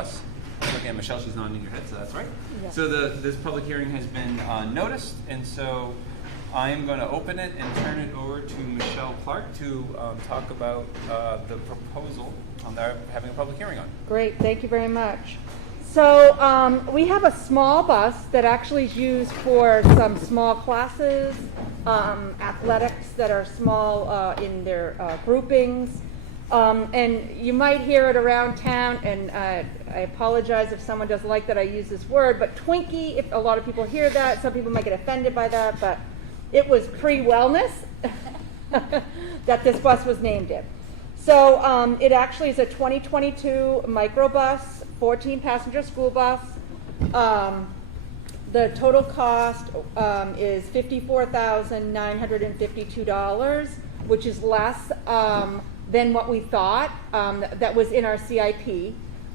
bus. Okay, and Michelle, she's nodding your head, so that's right. Yes. So this public hearing has been noticed, and so I am going to open it and turn it over to Michelle Clark to talk about the proposal they're having a public hearing on. Great, thank you very much. So we have a small bus that actually is used for some small classes, athletics that are small in their groupings. And you might hear it around town, and I apologize if someone doesn't like that I use this word, but Twinkie, if a lot of people hear that, some people might get offended by that, but it was pre-wellness that this bus was named it. So it actually is a 2022 microbus, 14-passenger school bus. The total cost is $54,952, which is less than what we thought that was in our CIP.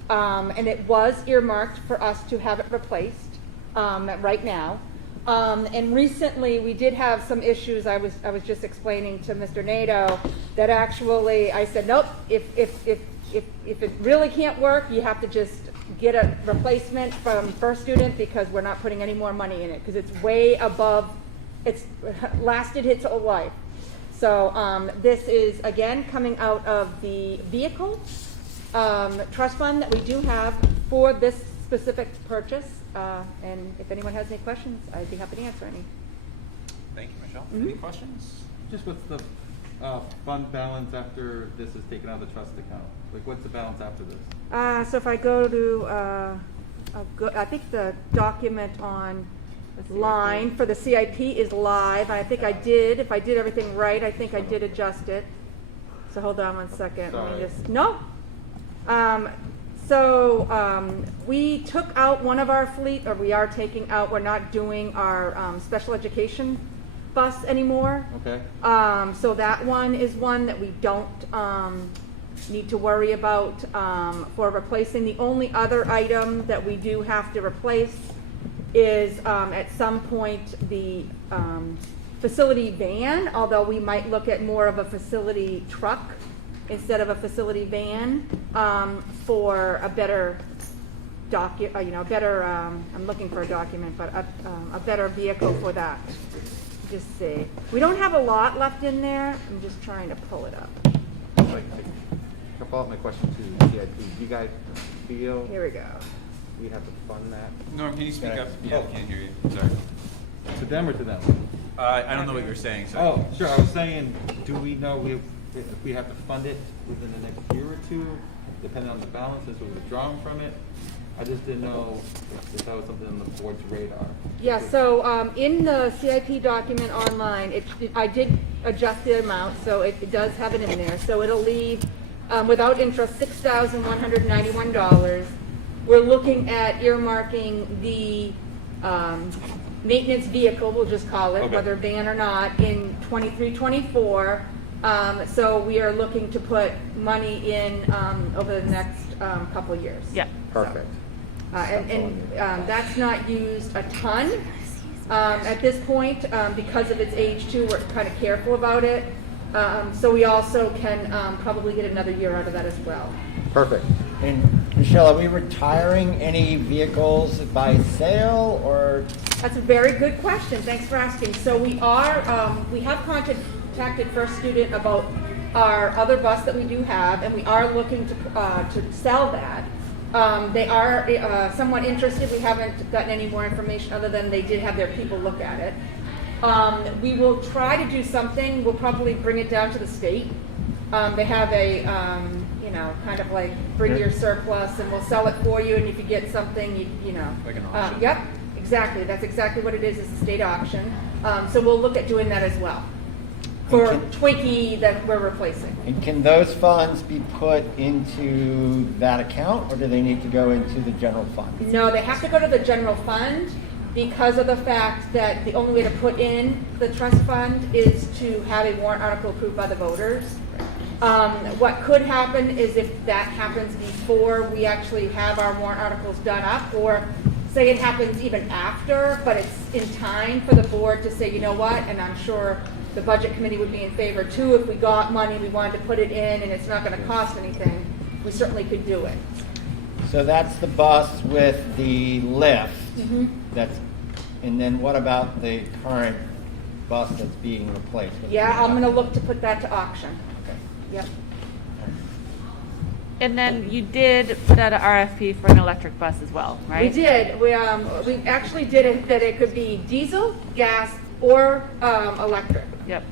And it was earmarked for us to have it replaced right now. And recently we did have some issues. I was just explaining to Mr. Nato that actually I said, nope, if it really can't work, you have to just get a replacement from First Student, because we're not putting any more money in it, because it's way above, it's lasted its whole life. So this is, again, coming out of the vehicle trust fund that we do have for this specific purchase. And if anyone has any questions, I'd be happy to answer any. Thank you, Michelle. Mm-hmm. Any questions? Just what's the fund balance after this is taken out of the trust account? Like, what's the balance after this? So if I go to, I think the document on line for the CIP is live. I think I did, if I did everything right, I think I did adjust it. So hold on one second. Sorry. Let me just, no. We took out one of our fleet, or we are taking out, we're not doing our special education bus anymore. Okay. So that one is one that we don't need to worry about for replacing. The only other item that we do have to replace is at some point the facility van, although we might look at more of a facility truck instead of a facility van for a better I'm looking for a document, but a better vehicle for that. Just see. We don't have a lot left in there. I'm just trying to pull it up. Like, to follow up my question to CIP, do you guys feel Here we go. we have to fund that? Norm, can you speak Okay. up? Yeah, I can't hear you. Sorry. To them or to them? I don't know what you're saying. So. Oh, sure. I was saying, do we know if we have to fund it within the next year or two, depending on the balances we're withdrawing from it? I just didn't know if that was something on the board's radar. Yeah, so in the CIP document online, I did adjust the amount, so it does have it in there. So it'll leave, without interest, $6,191. We're looking at earmarking the maintenance vehicle, we'll just call it, Okay. whether van or not, in 23-24. So we are looking to put money in over the next couple of years. Yeah. Perfect. That's not used a ton at this point because of its age too. We're kind of careful about it. So we also can probably get another year out of that as well. Perfect. And Michelle, are we retiring any vehicles by sale or? That's a very good question. Thanks for asking. So we have contacted First Student about our other bus that we do have, and we are looking to sell that. They are somewhat interested. We haven't gotten any more information other than they did have their people look at it. We will try to do something. We'll probably bring it down to the state. They have a, kind of like bring your surplus and we'll sell it for you. And if you get something, you know. Like an auction. Yep, exactly. That's exactly what it is. It's a state auction. So we'll look at doing that as well for Twinkie that we're replacing. And can those funds be put into that account or do they need to go into the general fund? No, they have to go to the general fund because of the fact that the only way to put in the trust fund is to have a warrant article approved by the voters. What could happen is if that happens before we actually have our warrant articles done up, or say it happens even after, but it's in time for the board to say, you know what, and I'm sure the budget committee would be in favor too, if we got money, we wanted to put it in and it's not going to cost anything, we certainly could do it. So that's the bus with the lift. Mhm. That's, and then what about the current bus that's being replaced? Yeah, I'm gonna look to put that to auction. Okay. Yep. And then you did put out an RFP for an electric bus as well, right? We did. We actually did it that it could be diesel, gas, or electric. Yep.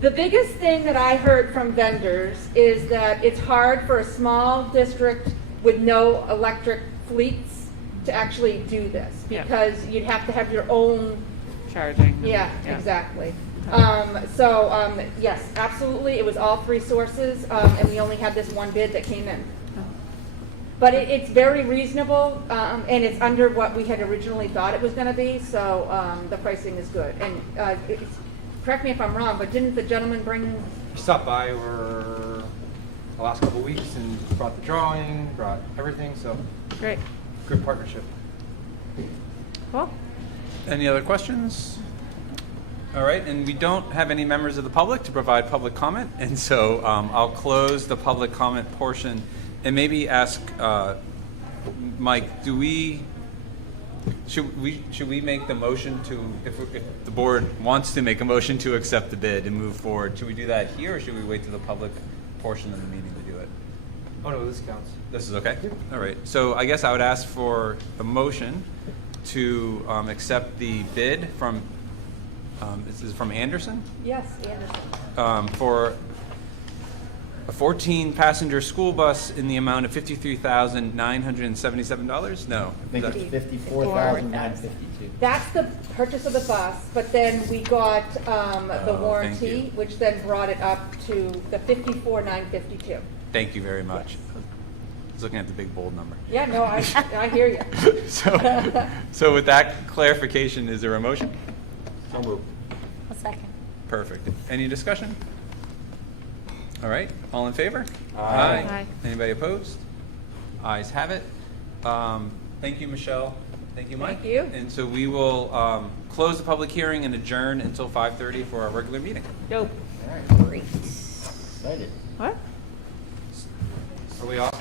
The biggest thing that I heard from vendors is that it's hard for a small district with no electric fleets to actually do this Yep. because you'd have to have your own. Charging. Yeah, exactly. Yes, absolutely. It was all three sources, and we only had this one bid that came in. But it's very reasonable, and it's under what we had originally thought it was going to be, so the pricing is good. And correct me if I'm wrong, but didn't the gentleman bring? He stopped by over the last couple of weeks and brought the drawing, brought everything, so Great. good partnership. Cool. Any other questions? All right, and we don't have any members of the public to provide public comment, and so I'll close the public comment portion and maybe ask Mike, should we make the motion to, if the board wants to make a motion to accept the bid and move forward, should we do that here or should we wait to the public portion of the meeting to do it? Oh no, this counts. This is okay? All right, so I guess I would ask for a motion to accept the bid from, this is from Anderson? Yes, Anderson. For a 14-passenger school bus in the amount of $53,977? No. I think it's 54,952. That's the purchase of the bus, but then we got the warranty, you. which then brought it up to the $54,952. Thank you very much. I was looking at the big bold number. Yeah, no, I hear you. So with that clarification, is there a motion? So moved. A second. Perfect. Any discussion? All right, all in favor? Aye. Aye. Anybody opposed? Ayes have it. Thank you, Michelle. Thank you, Mike. Thank you. And so we will close the public hearing and adjourn until 5:30 for our regular meeting. Dope. All right, great. Excited. What? Are we off?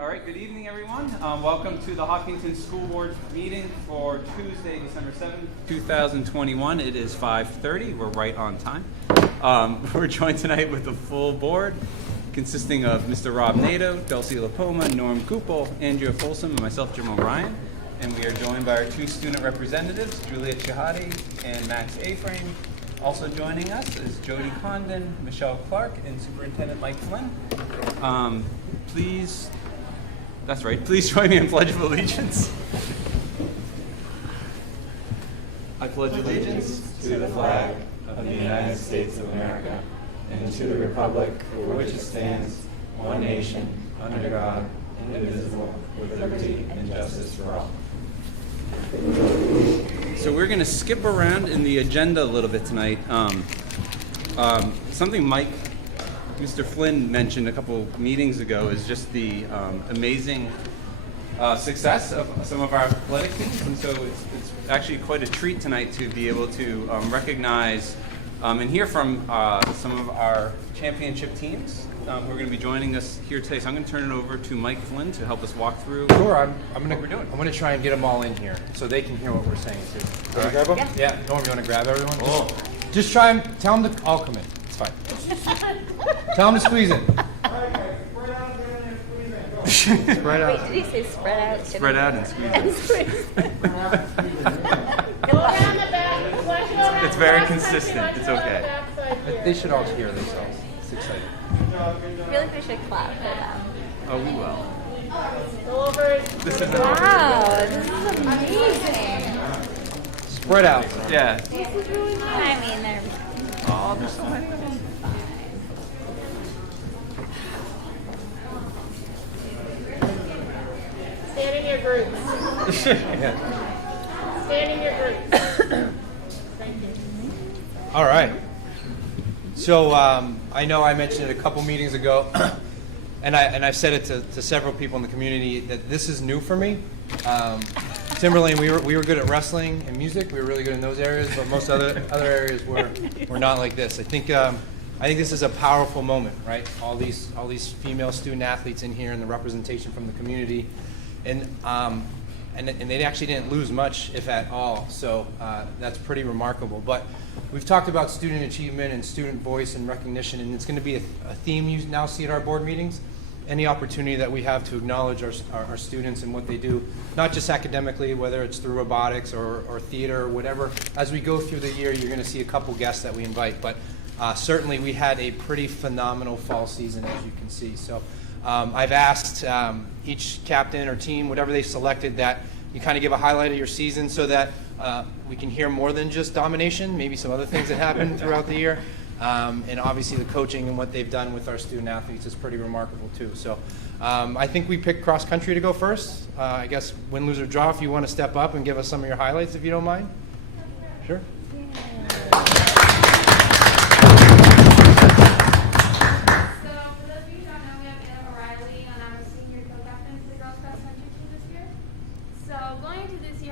All right, good evening, everyone. Welcome to the Hopkinton School Board meeting for Tuesday, December 7th, 2021. It is 5:30. We're right on time. We're joined tonight with the full board, consisting of Mr. Rob Nato, Dulcie LaPoma, Norm Kupel, Andrea Folsom, and myself, Jim O'Brien. And we are joined by our two student representatives, Julia Chihadi and Max Aframe. Also joining us is Jody Condon, Michelle Clark, and Superintendent Mike Flynn. Please join me in Pledge of Allegiance. I pledge allegiance to the flag of the United States of America and to the republic for which it stands, one nation, under God, indivisible, with liberty and justice for all. So we're going to skip around in the agenda a little bit tonight. Something Mr. Flynn mentioned a couple meetings ago is just the amazing success of some of our athletic teams, and so it's actually quite a treat tonight to be able to recognize and hear from some of our championship teams who are going to be joining us here today. So I'm going to turn it over to Mike Flynn to help us walk through Sure, what we're doing. I'm gonna try and get them all in here so they can hear what we're saying too. Can you grab 'em? Yeah, Norm, you wanna grab everyone? Just try and tell them to all come in. It's fine. Tell them to squeeze in. Spread out. Wait, did he say spread out? Spread out and squeeze it. It's very consistent. It's okay. They should all hear themselves. It's exciting. I feel like we should clap for them. Oh, we will. This is Wow, this is amazing. Spread out. Yeah. I mean, they're Oh, there's so many of them. Stand in your groups. Stand in your groups. Thank you. All right. So I know I mentioned it a couple meetings ago, and I've said it to several people in the community that this is new for me. Timberlane, we were good at wrestling and music. We were really good in those areas, but most other areas were not like this. I think this is a powerful moment, right? All these female student athletes in here and the representation from the community, and they actually didn't lose much, if at all. So that's pretty remarkable. But we've talked about student achievement and student voice and recognition, and it's going to be a theme you now see at our board meetings. Any opportunity that we have to acknowledge our students and what they do, not just academically, whether it's through robotics or theater or whatever. As we go through the year, you're going to see a couple guests that we invite, but certainly we had a pretty phenomenal fall season, as you can see. So I've asked each captain or team, whatever they selected, that you kind of give a highlight of your season so that we can hear more than just domination, maybe some other things that happened throughout the year. And obviously the coaching and what they've done with our student athletes is pretty remarkable too. So I think we picked cross country to go first. I guess win, lose, or draw, if you want to step up and give us some of your highlights, if you don't mind. Sure.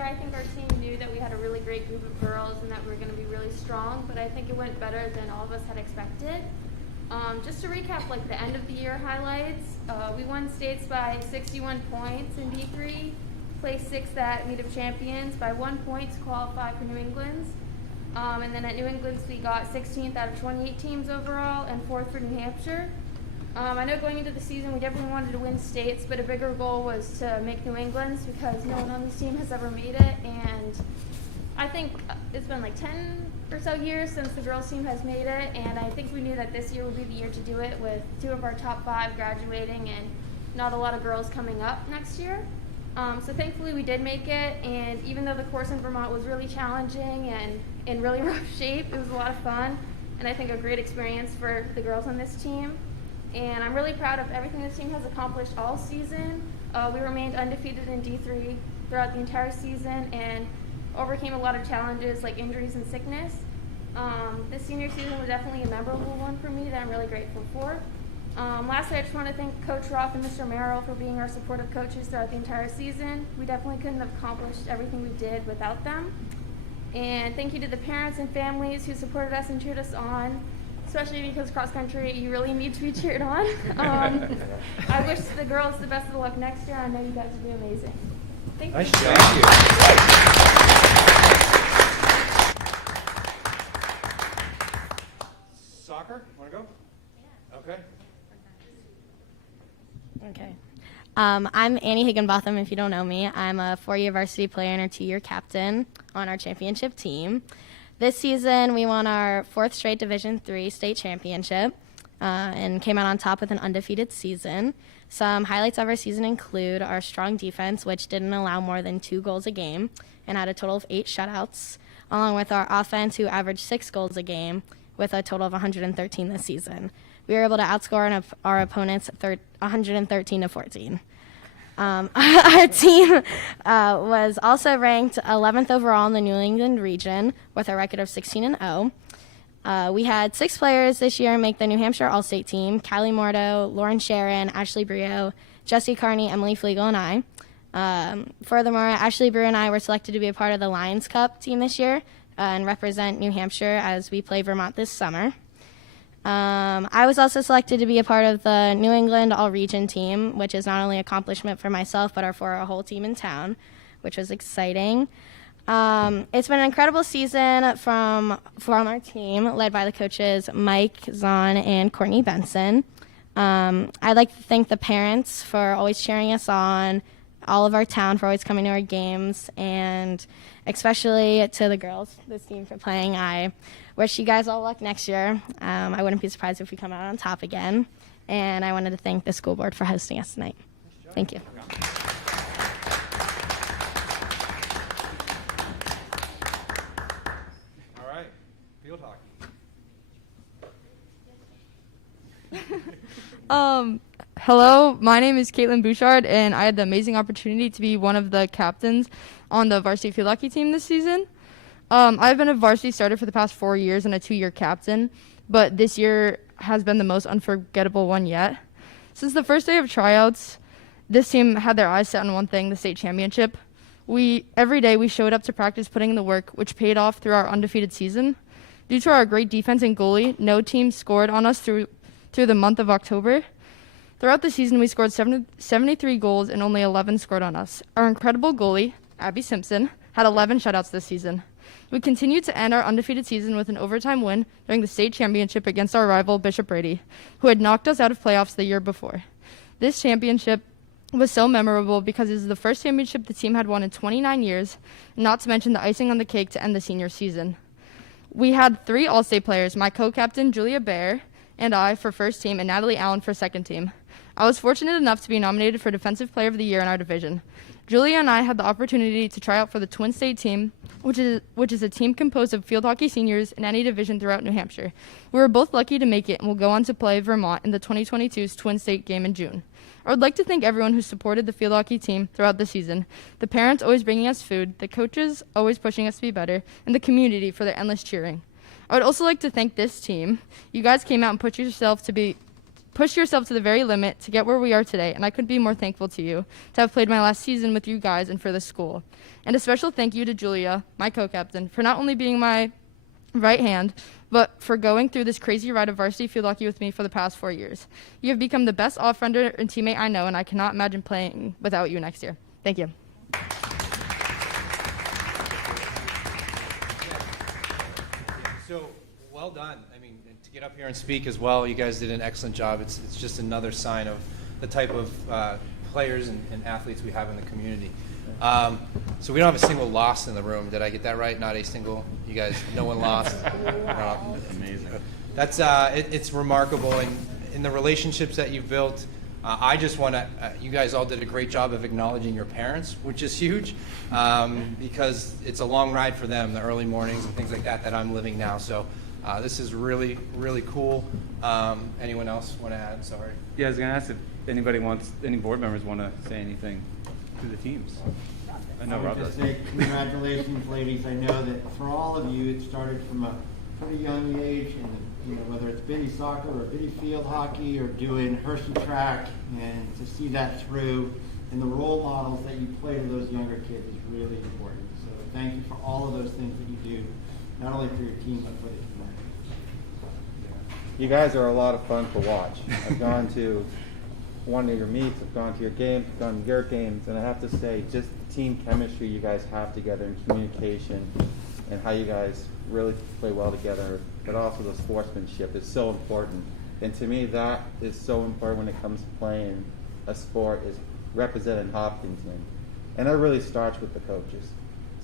I think our team knew that we had a really great group of girls and that we were going to be really strong, but I think it went better than all of us had expected. Just to recap, like the end of the year highlights, we won states by 61 points in D3, placed 6th at Meet of Champions by 1 point to qualify for New England's. And then at New England's we got 16th out of 28 teams overall and 4th for New Hampshire. I know going into the season we definitely wanted to win states, but a bigger goal was to make New England's because no one on this team has ever made it, and I think it's been like 10 or so years since the girls team has made it, and I think we knew that this year would be the year to do it with 2 of our top 5 graduating and not a lot of girls coming up next year. So thankfully we did make it, and even though the course in Vermont was really challenging and in really rough shape, it was a lot of fun, and I think a great experience for the girls on this team. And I'm really proud of everything this team has accomplished all season. We remained undefeated in D3 throughout the entire season and overcame a lot of challenges like injuries and sickness. This senior season was definitely a memorable one for me that I'm really grateful for. Lastly, I just want to thank Coach Roth and Mr. Merrill for being our supportive coaches throughout the entire season. We definitely couldn't have accomplished everything we did without them. And thank you to the parents and families who supported us and cheered us on. especially because cross country, you really need to be cheered on. I wish the girls the best of luck next year. I know you guys will be amazing. Thank you. Nice job. Thank you. Soccer, want to go? Yeah. Okay. Okay. I'm Annie Higginbotham, if you don't know me. I'm a 4-year varsity player and a 2-year captain on our championship team. This season, we won our 4th straight Division III state championship and came out on top with an undefeated season. Some highlights of our season include our strong defense, which didn't allow more than 2 goals a game and had a total of 8 shutouts, along with our offense, who averaged 6 goals a game with a total of 113 this season. We were able to outscore our opponents 113-14. Our team was also ranked 11th overall in the New England region with a record of 16-0. We had 6 players this year make the New Hampshire All-State team: Callie Mordo, Lauren Sharon, Ashley Brio, Jessie Carney, Emily Flegel, and I. Furthermore, Ashley Brio and I were selected to be a part of the Lions Cup team this year and represent New Hampshire as we play Vermont this summer. I was also selected to be a part of the New England All-Region team, which is not only an accomplishment for myself, but for our whole team in town, which was exciting. It's been an incredible season from our team, led by the coaches Mike Zahn and Courtney Benson. I'd like to thank the parents for always cheering us on, all of our town for always coming to our games, and especially to the girls, this team, for playing. I wish you guys all luck next year. I wouldn't be surprised if we come out on top again. And I wanted to thank the school board for hosting us tonight. Thank you. All right, field hockey. Hello, my name is Caitlin Bouchard, and I had the amazing opportunity to be one of the captains on the varsity field hockey team this season. I've been a varsity starter for the past 4 years and a 2-year captain, but this year has been the most unforgettable one yet. Since the first day of tryouts, this team had their eyes set on one thing: the state championship. Every day we showed up to practice putting in the work, which paid off through our undefeated season. Due to our great defense and goalie, no team scored on us through the month of October. Throughout the season, we scored 73 goals and only 11 scored on us. Our incredible goalie, Abby Simpson, had 11 shutouts this season. We continued to end our undefeated season with an overtime win during the state championship against our rival, Bishop Brady, who had knocked us out of playoffs the year before. This championship was so memorable because it is the first championship the team had won in 29 years, not to mention the icing on the cake to end the senior season. We had 3 All-State players, my co-captain, Julia Baer, and I for first team, and Natalie Allen for second team. I was fortunate enough to be nominated for Defensive Player of the Year in our division. Julia and I had the opportunity to try out for the Twin State team, which is a team composed of field hockey seniors in any division throughout New Hampshire. We were both lucky to make it and will go on to play Vermont in the 2022 Twin State game in June. I would like to thank everyone who supported the field hockey team throughout the season, the parents always bringing us food, the coaches always pushing us to be better, and the community for their endless cheering. I would also like to thank this team. You guys came out and pushed yourself to the very limit to get where we are today, and I couldn't be more thankful to you to have played my last season with you guys and for the school. And a special thank you to Julia, my co-captain, for not only being my right hand, but for going through this crazy ride of varsity field hockey with me for the past 4 years. You have become the best offender and teammate I know, and I cannot imagine playing without you next year. Thank you. So, well done. I mean, to get up here and speak as well, you guys did an excellent job. It's just another sign of the type of players and athletes we have in the community. So we don't have a single loss in the room. Did I get that right? Not a single? You guys, no one lost? Wow. Amazing. That's it's remarkable, and in the relationships that you've built, I just want to. You guys all did a great job of acknowledging your parents, which is huge, because it's a long ride for them, the early mornings and things like that I'm living now. So this is really, really cool. Anyone else want to add? Sorry. Yeah, I was going to ask if any board members want to say anything to the teams. I know Rob does. Say congratulations, ladies. I know that for all of you, it started from a pretty young age, and whether it's bitty soccer or bitty field hockey or doing Hershey track, and to see that through, and the role models that you play to those younger kids is really important. So thank you for all of those things that you do, not only for your team but for the community. you guys are a lot of fun to watch. I've gone to one of your meets, I've gone to your games, I've gone to your games, and I have to say, just the team chemistry you guys have together and communication and how you guys really play well together, but also the sportsmanship is so important. And to me, that is so important when it comes to playing a sport, is representing Hopkinton. And that really starts with the coaches.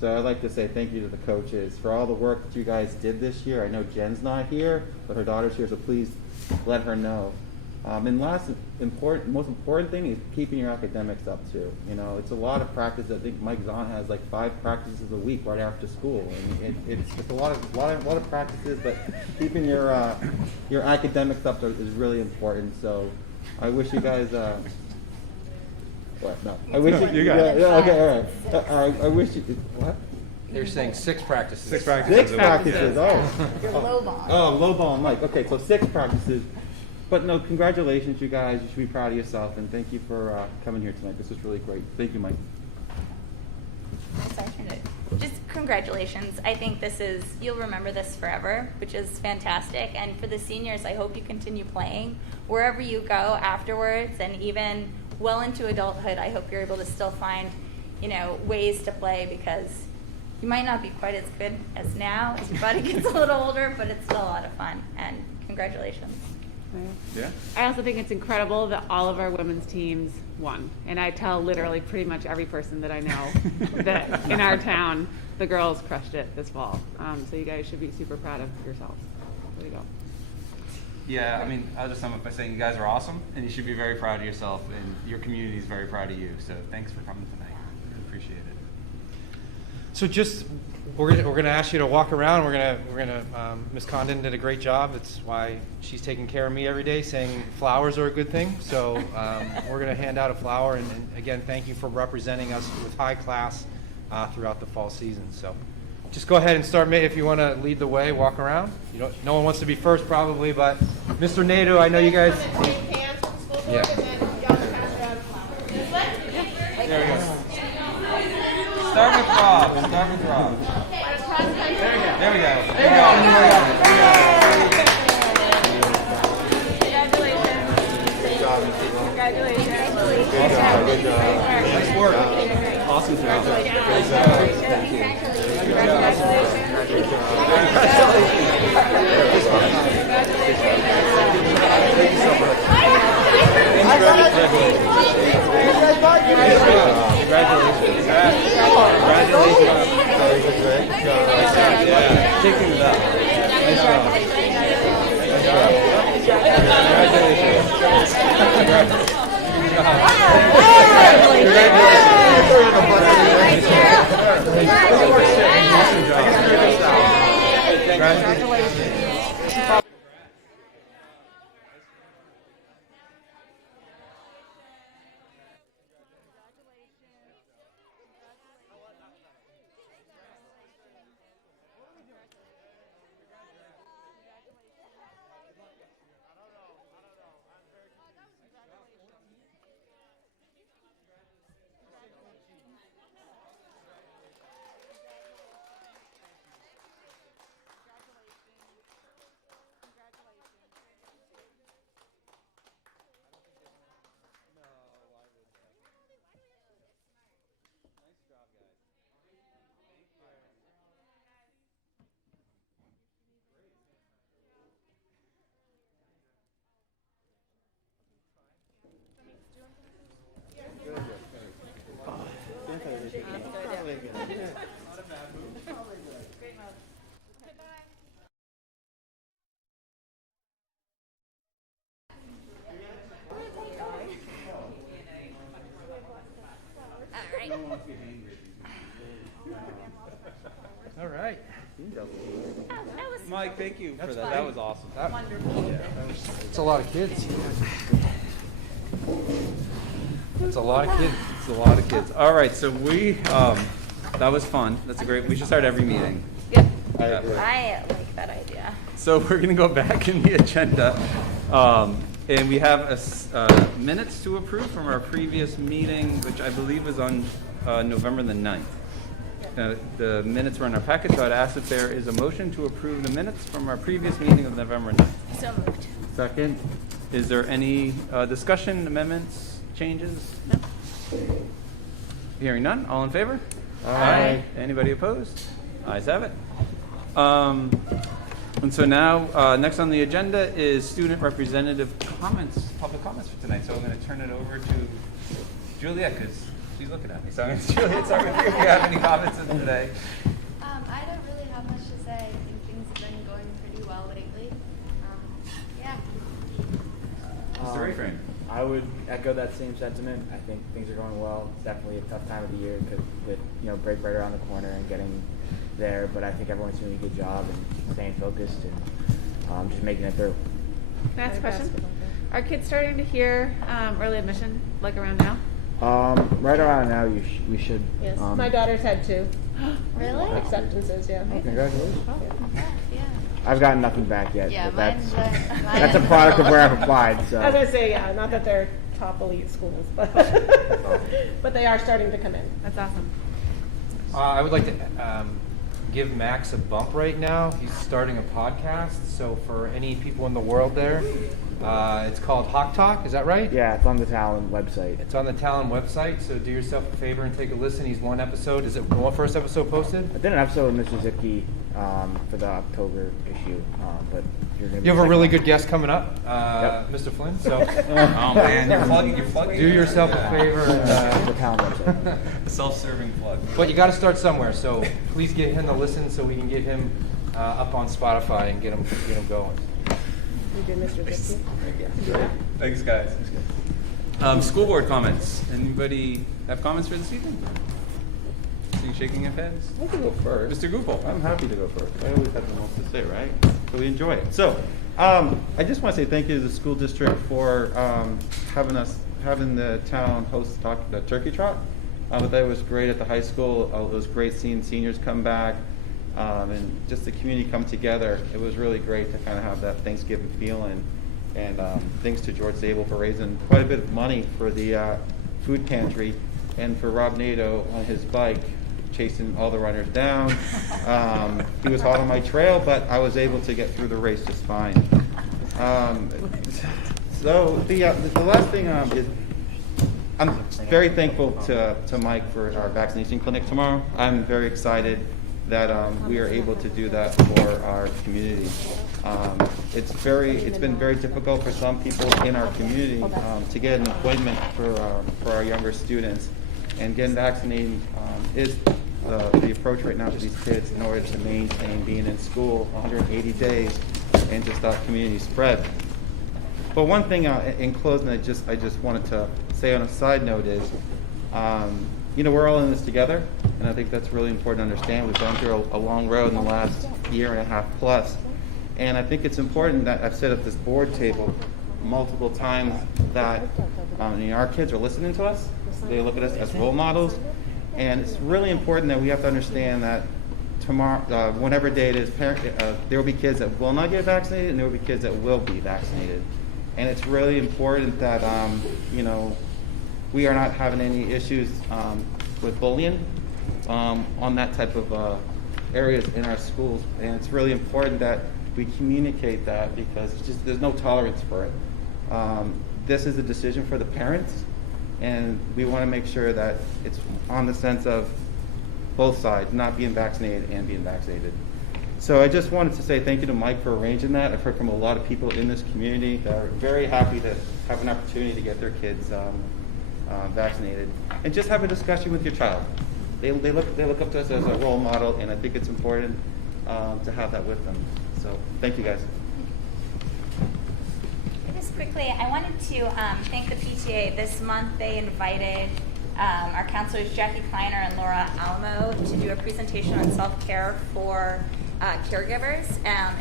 So I'd like to say thank you to the coaches for all the work that you guys did this year. I know Jen's not here, but her daughter's here, so please let her know. And most important thing is keeping your academics up too. You know, it's a lot of practice. I think Mike Zahn has like 5 practices a week right after school. And it's a lot of practices, but keeping your academics up is really important. So I wish you guys. What? No. I wish you guys. Yeah, okay, all right. I wish you. What? They're saying 6 practices. 6 practices. 6 practices. Oh. You're low ball. Oh, low ball and Mike. Okay, so 6 practices. But no, congratulations, you guys. You should be proud of yourself, and thank you for coming here tonight. This was really great. Thank you, Mike. Just congratulations. I think you'll remember this forever, which is fantastic. And for the seniors, I hope you continue playing wherever you go afterwards, and even well into adulthood. I hope you're able to still find, ways to play, because you might not be quite as good as now as your body gets a little older, but it's still a lot of fun. And congratulations. Yeah. I also think it's incredible that all of our women's teams won. And I tell literally pretty much every person that I know that in our town, the girls crushed it this fall. So you guys should be super proud of yourselves. There you go. Yeah, I mean, I'll just sum up by saying you guys are awesome, and you should be very proud of yourself, and your community is very proud of you. So thanks for coming tonight. I appreciate it. So we're gonna ask you to walk around. We're gonna Miss Condon did a great job. That's why she's taking care of me every day, saying flowers are a good thing. So we're gonna hand out a flower, and again, thank you for representing us with high class throughout the fall season. So just go ahead and start. If you want to lead the way, walk around. No one wants to be first probably, but Mr. Nadeau, I know you guys. Yeah. There we go. Start with Rob. There we go. Congratulations. Nice work. Awesome job. Kicking it up. Nice job. Congratulations. All right. Mike, thank you for that. That was awesome. It's a lot of kids. It's a lot of kids. It's a lot of kids. All right, so that was fun. That's a great. We should start every meeting. Yep. Yeah. I like that idea. So we're going to go back in the agenda, and we have minutes to approve from our previous meeting, which I believe was on November the 9th. The minutes were in our packet, so I'd ask if there is a motion to approve the minutes from our previous meeting of November 9th. So moved. Second. Is there any discussion, amendments, changes? No. Hearing none, all in favor? Aye. Anybody opposed? Ayes have it. And so now, next on the agenda is student representative comments, public comments for tonight. So I'm going to turn it over to Juliet, because she's looking at me. So I'm going to, Juliet, start with you if you have any comments in today. I don't really have much to say. I think things have been going pretty well lately. Yeah. Mr. Refrain. I would echo that same sentiment. I think things are going well. It's definitely a tough time of the year with break right around the corner and getting there. But I think everyone's doing a good job and staying focused and just making it through. Next question. Are kids starting to hear early admission like around now? Right around now, we should. Yes, my daughter's had 2 Really? acceptances, yeah. Oh, congratulations. Yeah. I've gotten nothing back yet. Yeah, but mine's, that's a product of where I've applied. So. I was gonna say, yeah, not that they're top elite schools, but but they are starting to come in. That's awesome. I would like to give Max a bump right now. He's starting a podcast. So for any people in the world there, it's called Hawk Talk. Is that right? Yeah, it's on the Talon website. It's on the Talon website. So do yourself a favor and take a listen. He's one episode. Is it the first episode posted? I did an episode with Mr. Zipke for the October issue, but you're gonna be You have a really checking good guest coming up, Yep. Mr. Flynn. So Oh man, you're plugging. do yourself a favor. out the Talon website. A self-serving plug. But you got to start somewhere. So please get him to listen so we can get him up on Spotify and get him going. You did, Mr. Zipke? Thanks, guys. School board comments. Anybody have comments for this evening? See you shaking your heads. I can go first. Mr. Goupel. I'm happy to go first. I always have the most to say, right? So we enjoy it. So I just want to say thank you to the school district for having the town host the turkey trot. I thought it was great at the high school. It was great seeing seniors come back and just the community come together. It was really great to kind of have that Thanksgiving feeling. And thanks to George Zabel for raising quite a bit of money for the food pantry, and for Rob Nato on his bike chasing all the runners down. He was hot on my trail, but I was able to get through the race just fine. So the last thing is I'm very thankful to Mike for our vaccination clinic tomorrow. I'm very excited that we are able to do that for our community. It's been very difficult for some people in our community to get an appointment for our younger students, and getting vaccinated is the approach right now for these kids in order to maintain being in school 180 days and to stop community spread. But one thing in closing, I just wanted to say on a side note is, we're all in this together, and I think that's really important to understand. We've gone through a long road in the last year and a half plus, and I think it's important that I've said at this board table multiple times that our kids are listening to us. They look at us as role models, and it's really important that we have to understand that tomorrow, whatever day it is, there will be kids that will not get vaccinated, and there will be kids that will be vaccinated. And it's really important that we are not having any issues with bullying on that type of areas in our schools. And it's really important that we communicate that, because there's no tolerance for it. This is a decision for the parents, and we want to make sure that it's on the sense of both sides, not being vaccinated and being vaccinated. So I just wanted to say thank you to Mike for arranging that. I've heard from a lot of people in this community that are very happy to have an opportunity to get their kids vaccinated, and just have a discussion with your child. They look up to us as a role model, and I think it's important to have that with them. So thank you, guys. Just quickly, I wanted to thank the PTA. This month they invited our counselors Jackie Kleiner and Laura Alamo to do a presentation on self-care for caregivers.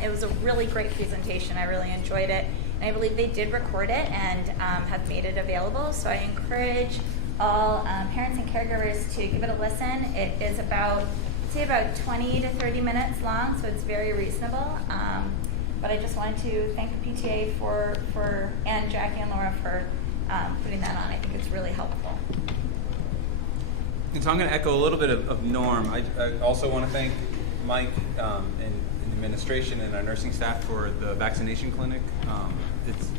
It was a really great presentation. I really enjoyed it. And I believe they did record it and have made it available. So I encourage all parents and caregivers to give it a listen. It is about 20 to 30 minutes long, so it's very reasonable. But I just wanted to thank the PTA and Jackie and Laura for putting that on. I think it's really helpful. And so I'm going to echo a little bit of Norm. I also want to thank Mike and the administration and our nursing staff for the vaccination clinic.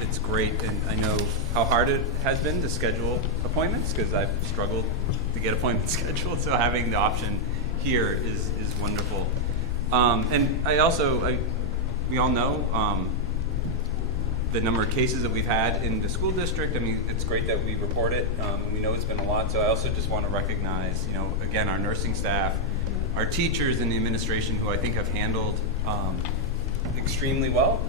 It's great, and I know how hard it has been to schedule appointments because I've struggled to get appointments scheduled. So having the option here is wonderful. And we all know the number of cases that we've had in the school district. I mean, it's great that we report it, and we know it's been a lot. So I also just want to recognize, again, our nursing staff, our teachers, and the administration who I think have handled extremely well.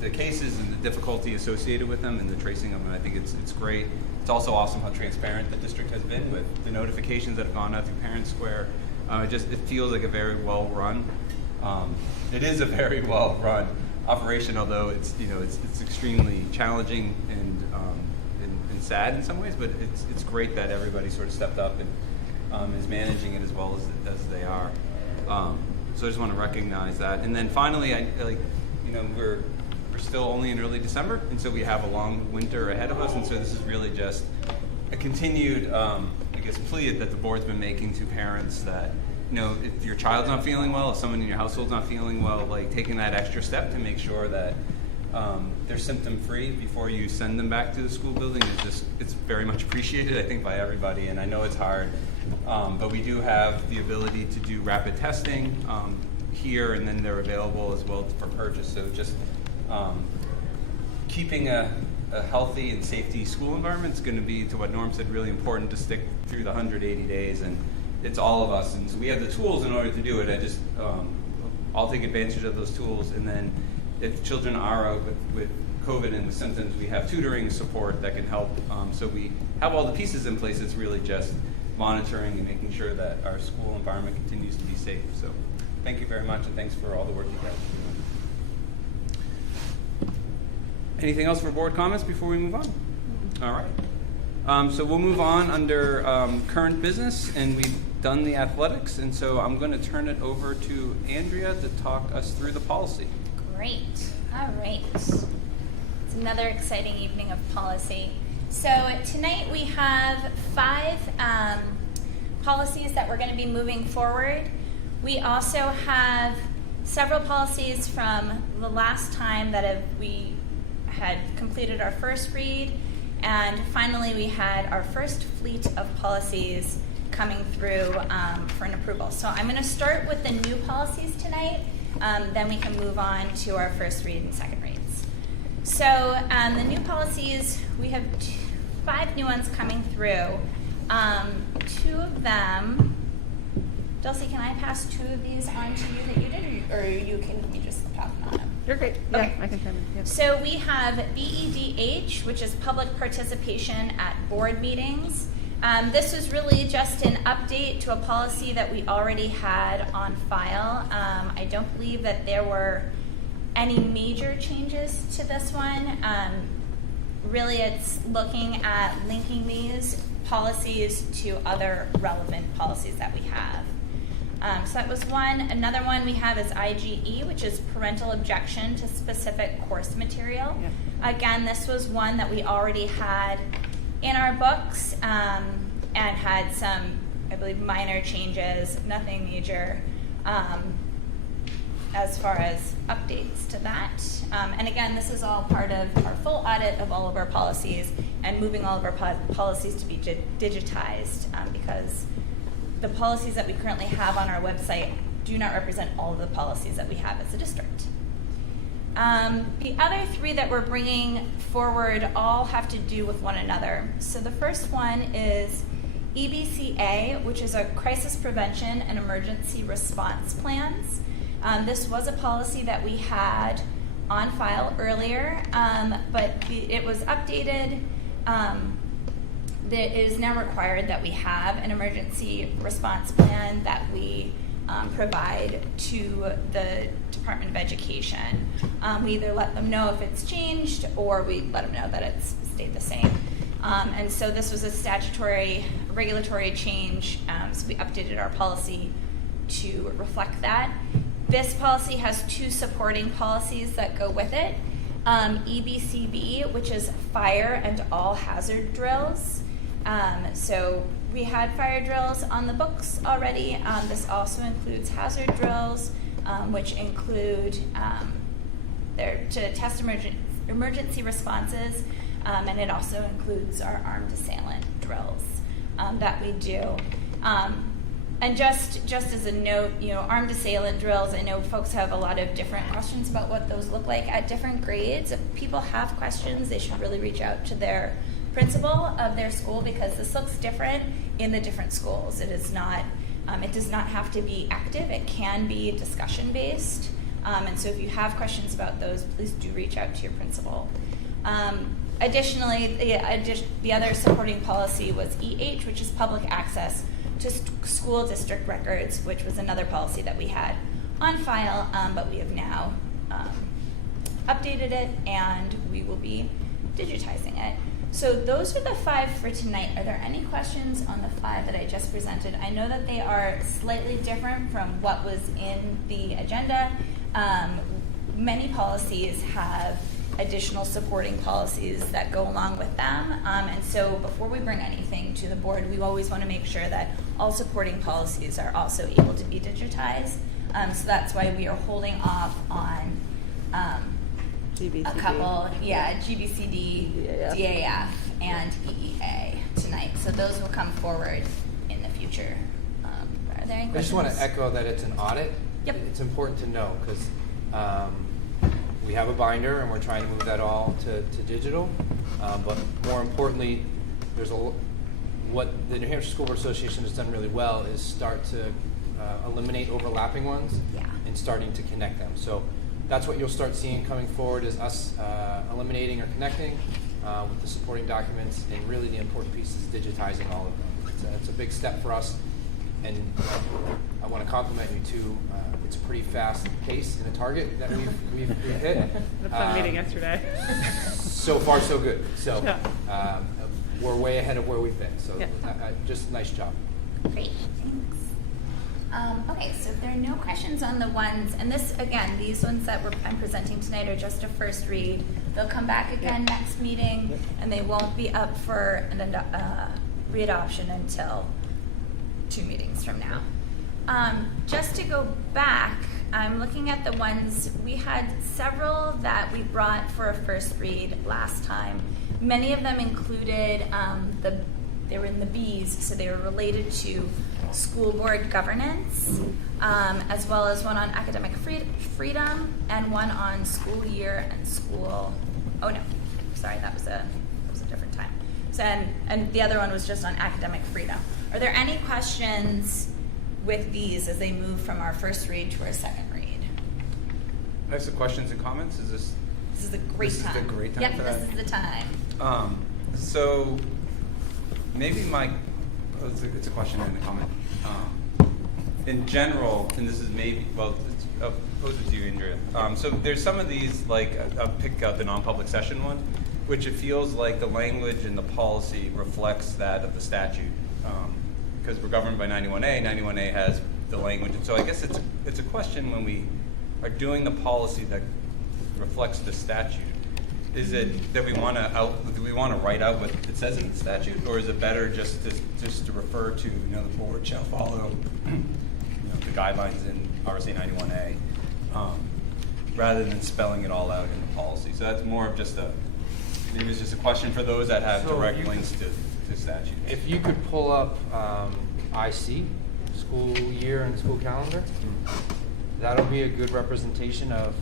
The cases and the difficulty associated with them and the tracing of them. I think it's great. It's also awesome how transparent the district has been with the notifications that have gone out through Parent Square. It feels like a very well run. It is a very well run operation, although it's extremely challenging and sad in some ways. But it's great that everybody sort of stepped up and is managing it as well as they are. So I just want to recognize that. And then finally, we're still only in early December, and so we have a long winter ahead of us. And so this is really just a continued, plea that the board's been making to parents that, if your child's not feeling well, if someone in your household's not feeling well, taking that extra step to make sure that they're symptom-free before you send them back to the school building it's very much appreciated, I think, by everybody. And I know it's hard, but we do have the ability to do rapid testing here, and then they're available as well for purchase. So just keeping a healthy and safety school environment is going to be, to what Norm said, really important to stick through the 180 days. And it's all of us, and so we have the tools in order to do it. I'll take advantage of those tools, and then if children are out with COVID and with symptoms, we have tutoring support that can help. So we have all the pieces in place. It's really just monitoring and making sure that our school environment continues to be safe. So thank you very much, and thanks for all the work you guys are doing. Anything else for board comments before we move on? All right. So we'll move on under current business, and we've done the athletics, and so I'm going to turn it over to Andrea to talk us through the policy. Great. All right. It's another exciting evening of policy. So tonight we have 5 policies that we're going to be moving forward. We also have several policies from the last time that we had completed our first read. And finally, we had our first fleet of policies coming through for an approval. So I'm going to start with the new policies tonight. Then we can move on to our first read and second reads. So the new policies, we have 5 new ones coming through. 2 of them, Dulcie, can I pass 2 of these on to you that you did, or you can just pop them on them? You're great. Okay. Yeah, I can come in. Yep. So we have BEDH, which is public participation at board meetings. This was really just an update to a policy that we already had on file. I don't believe that there were any major changes to this one. Really, it's looking at linking these policies to other relevant policies that we have. So that was one. Another one we have is IGE, which is parental objection to specific course material. Yeah. Again, this was one that we already had in our books and had some, I believe, minor changes, nothing major as far as updates to that. And again, this is all part of our full audit of all of our policies and moving all of our policies to be digitized because the policies that we currently have on our website do not represent all of the policies that we have as a district. The other 3 that we're bringing forward all have to do with one another. So the first one is EBCA, which is a crisis prevention and emergency response plans. This was a policy that we had on file earlier, but it was updated. It is now required that we have an emergency response plan that we provide to the Department of Education. We either let them know if it's changed or we let them know that it's stayed the same. And so this was a statutory regulatory change, so we updated our policy to reflect that. This policy has 2 supporting policies that go with it. EBCB, which is fire and all hazard drills. So we had fire drills on the books already. This also includes hazard drills. which include to test emergency responses, and it also includes our armed assailant drills that we do. And just as a note, armed assailant drills, I know folks have a lot of different questions about what those look like at different grades. If people have questions, they should really reach out to their principal of their school, because this looks different in the different schools. It is not, it does not have to be active. It can be discussion based. And so if you have questions about those, please do reach out to your principal. Additionally, the other supporting policy was EH, which is public access to school district records, which was another policy that we had on file, but we have now updated it, and we will be digitizing it. So those are the 5 for tonight. Are there any questions on the 5 that I just presented? I know that they are slightly different from what was in the agenda. Many policies have additional supporting policies that go along with them. And so before we bring anything to the board, we always want to make sure that all supporting policies are also able to be digitized. So that's why we are holding off on GBCD. a couple, GBCD, DAF, and EEA tonight. So those will come forward in the future. Are there any questions? I just want to echo that it's an audit. Yep. It's important to know because we have a binder and we're trying to move that all to digital. But more importantly, what the New Hampshire School Board Association has done really well is start to eliminate overlapping ones and starting to connect them. So that's what you'll start seeing coming forward is us eliminating or connecting with the supporting documents, and really the important piece is digitizing all of them. It's a big step for us, and I want to compliment you too. It's a pretty fast pace and a target that we've hit. A fun meeting yesterday. So far, so good. So we're way ahead of where we've been. So just nice job. Great, thanks. Okay, so if there are no questions on the ones, and this, again, these ones that I'm presenting tonight are just a first read. They'll come back again next meeting, and they won't be up for readoption until 2 meetings from now. Just to go back, I'm looking at the ones, we had several that we brought for a first read last time. Many of them included, they were in the Bs, so they were related to school board governance, as well as one on academic freedom and one on school year and school, oh no, sorry, that was a different time. So, and the other one was just on academic freedom. Are there any questions with these as they move from our first read to our second read? I have some questions and comments. Is this is a great time. This is the great time yep, for that? This is the time. So maybe it's a question and a comment. In general, and this is maybe, well, I'll pose it to you, Andrea. So there's some of these, like, I'll pick out the non-public session one, which it feels like the language and the policy reflects that of the statute. Because we're governed by 91A, 91A has the language. And so I guess it's a question when we are doing the policy that reflects the statute. Is it that we want to write out what it says in the statute, or is it better just to refer to the board shall follow the guidelines in RSA 91A, rather than spelling it all out in the policy? So that's more of maybe it's just a question for those that have direct links to statutes. If you could pull up IC, school year and school calendar, that'll be a good representation of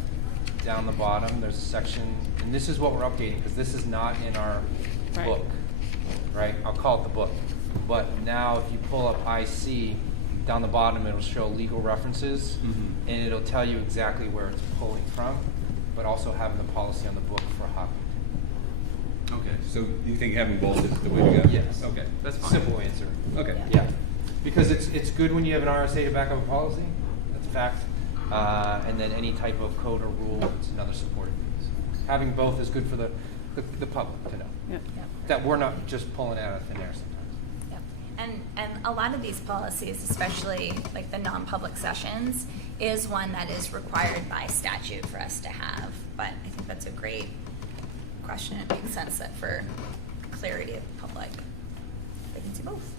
down the bottom. There's a section, and this is what we're updating because this is not in our book, right? I'll call it the book. But now if you pull up IC, down the bottom it'll show legal references, and it'll tell you exactly where it's pulling from, but also having the policy on the book for Hopkinton. Okay, so you think having both is the way to go? Yes. Okay, that's fine. Simple answer. Okay. Yeah. Because it's good when you have an RSA to back up a policy. That's a fact. And then any type of code or rule, it's another supporting piece. Having both is good for the public to know. Yep. That we're not just pulling it out of thin air sometimes. Yep. And a lot of these policies, especially like the non-public sessions, is one that is required by statute for us to have. But I think that's a great question. It makes sense that for clarity of the public, they can see both.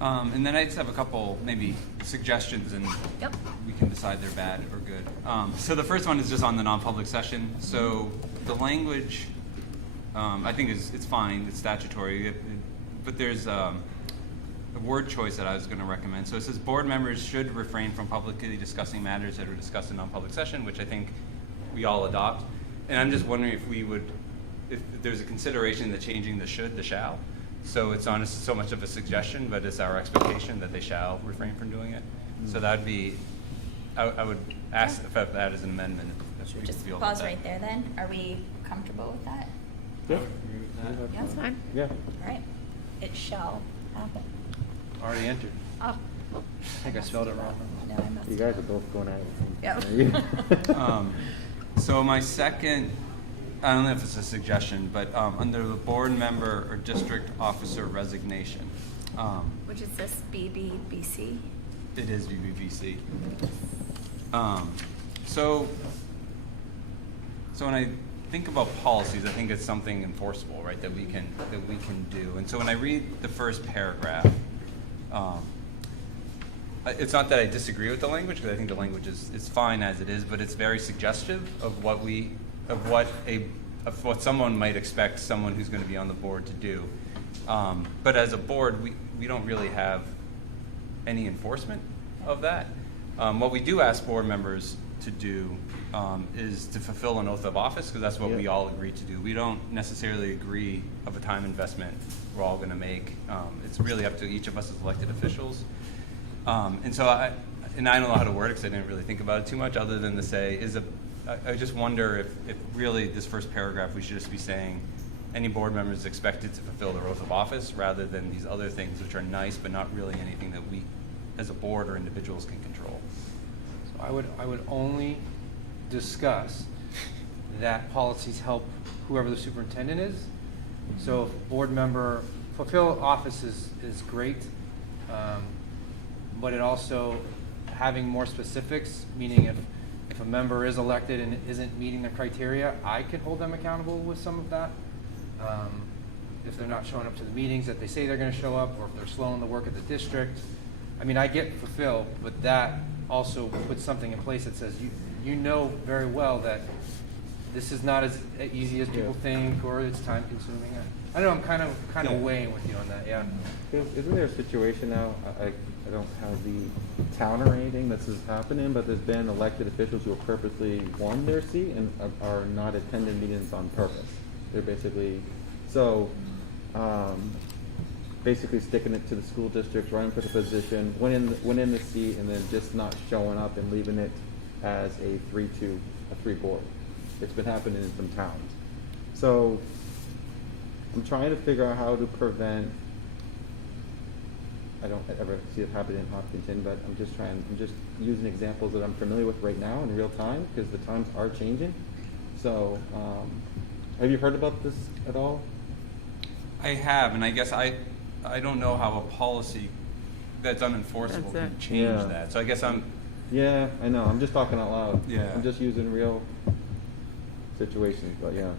And then I just have a couple maybe suggestions, and Yep. we can decide they're bad or good. So the first one is just on the non-public session. So the language, I think it's fine. It's statutory, but there's a word choice that I was going to recommend. So it says board members should refrain from publicly discussing matters that are discussed in non-public session, which I think we all adopt. And I'm just wondering if there's a consideration that changing the should to shall. So it's not so much of a suggestion, but it's our expectation that they shall refrain from doing it. So that'd be, I would ask if that is an amendment. If Should we we just feel about pause that. right there then? Are we comfortable with that? Yeah. Yeah, that's fine. Yeah. All right. It shall happen. Already entered. Oh. I think I spelled it wrong. No, I must You guys are both going at it. Yep. So my second, I don't know if it's a suggestion, but under the board member or district officer resignation, Which is this BBBC? it is BBVC. So when I think about policies, I think it's something enforceable, right? That we can do. And so when I read the first paragraph, it's not that I disagree with the language, because I think the language is fine as it is, but it's very suggestive of what someone might expect someone who's going to be on the board to do. But as a board, we don't really have any enforcement of that. What we do ask board members to do is to fulfill an oath of office, because that's what we all agree to do. We don't necessarily agree of a time investment we're all going to make. It's really up to each of us as elected officials. And so I don't know how to word it, because I didn't really think about it too much, other than to say I just wonder if really this first paragraph we should just be saying any board member is expected to fulfill their oath of office, rather than these other things which are nice but not really anything that we as a board or individuals can control. So I would only discuss that policies help whoever the superintendent is. So if a board member fulfill office is great, but it also having more specifics, meaning if a member is elected and isn't meeting the criteria, I can hold them accountable with some of that. If they're not showing up to the meetings that they say they're going to show up, or if they're slowing the work at the district. I mean, I get fulfill, but that also puts something in place that says you know very well that this is not as easy as people think, or it's time consuming. I don't know, I'm kind of weighing with you on that, yeah. Isn't there a situation now, I don't have the town or anything this is happening, but there's been elected officials who have purposely won their seat and are not attending meetings on purpose. They're basically, basically sticking it to the school district, running for the position, winning the seat, and then just not showing up and leaving it as a 3 board. It's been happening in some towns. So I'm trying to figure out how to prevent, I don't ever see it happen in Hopkinton, but I'm just using examples that I'm familiar with right now in real time, because the times are changing. So have you heard about this at all? I have, and I guess I don't know how a policy that's unenforceable can change that. So I guess Yeah, I know. I'm just talking out loud. Yeah. I'm just using real situations, but yeah.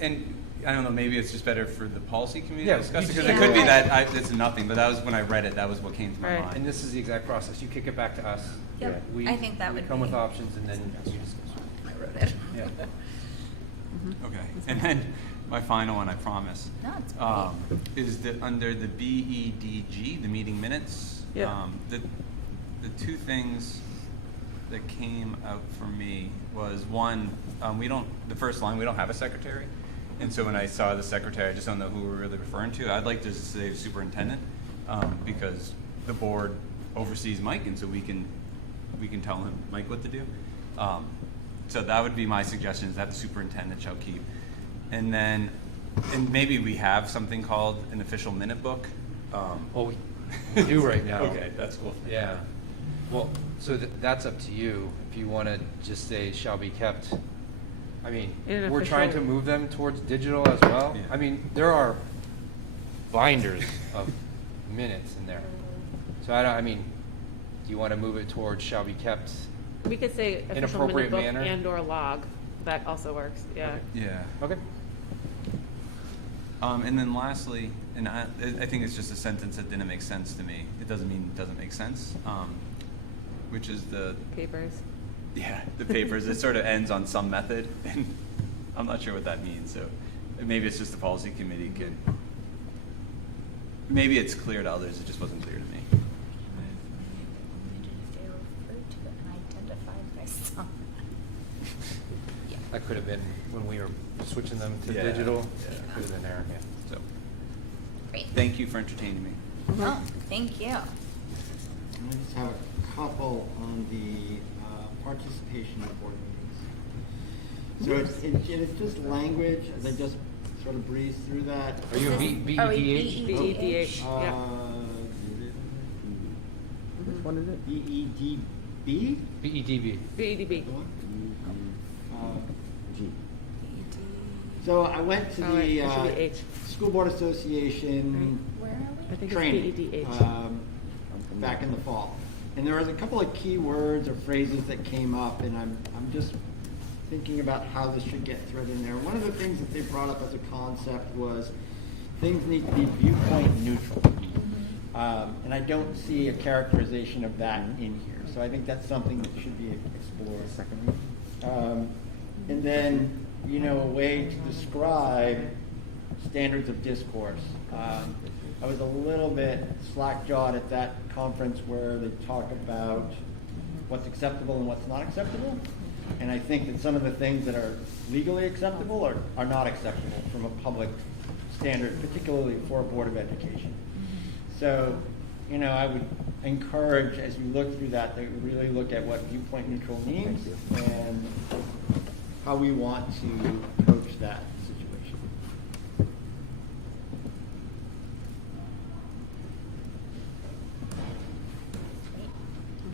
And I don't know, maybe it's just better for the policy committee Yeah, to discuss it, you because it just- could be that it's nothing, but that was when I read it, that was what came to my mind. And this is the exact process. You kick it back to us. Yep. We, I think that we would come be with options, and then you discuss. I wrote it. Yeah. Okay, and then my final one, I promise. No, it's great. Is that under the BEDG, the meeting minutes, Yep. the two things that came out for me was one, the first line, we don't have a secretary. And so when I saw the secretary, I just don't know who we're really referring to. I'd like to say superintendent, because the board oversees Mike, and so we can tell him, Mike, what to do. So that would be my suggestion, is that the superintendent shall keep. And then, and maybe we have something called an official minute book. Well, we do right now. Okay, that's cool. Yeah. Well, so that's up to you. If you want to just say shall be kept. I mean, we're trying to move them towards digital as well. Yeah. I mean, there are binders of minutes in there. So I mean, do you want to move it towards shall be kept? We could say In official appropriate minute book manner? and or log. That also works, yeah. Yeah. Okay. And then lastly, and I think it's just a sentence that didn't make sense to me. It doesn't mean it doesn't make sense, which is the Papers. Yeah, the papers. It sort of ends on some method, and I'm not sure what that means. So maybe it's just the policy committee can. Maybe it's clear to others. It just wasn't clear to me. That could have been when we were switching them to Yeah. digital. Yeah. It could have been there. Yeah. So Great. thank you for entertaining me. Oh, thank you. I just have a couple on the participation in board meetings. So it's just language, as I just sort of breeze through that. Are you a BEDH? BEDH. Yeah. Which one is it? BEDB? BEDB. BEDB. G. So I went to Oh, wait, the it should be H. School Board Association Where are we? I think training it's BEDH. back in the fall. And there was a couple of key words or phrases that came up, and I'm just thinking about how this should get threaded in there. One of the things that they brought up as a concept was things need to be viewpoint neutral. And I don't see a characterization of that in here. So I think that's something that should be explored. And then, a way to describe standards of discourse. I was a little bit slack-jawed at that conference where they talk about what's acceptable and what's not acceptable. And I think that some of the things that are legally acceptable are not acceptable from a public standard, particularly for a Board of Education. So, I would encourage, as we look through that we really look at what viewpoint neutral means and how we want to approach that situation.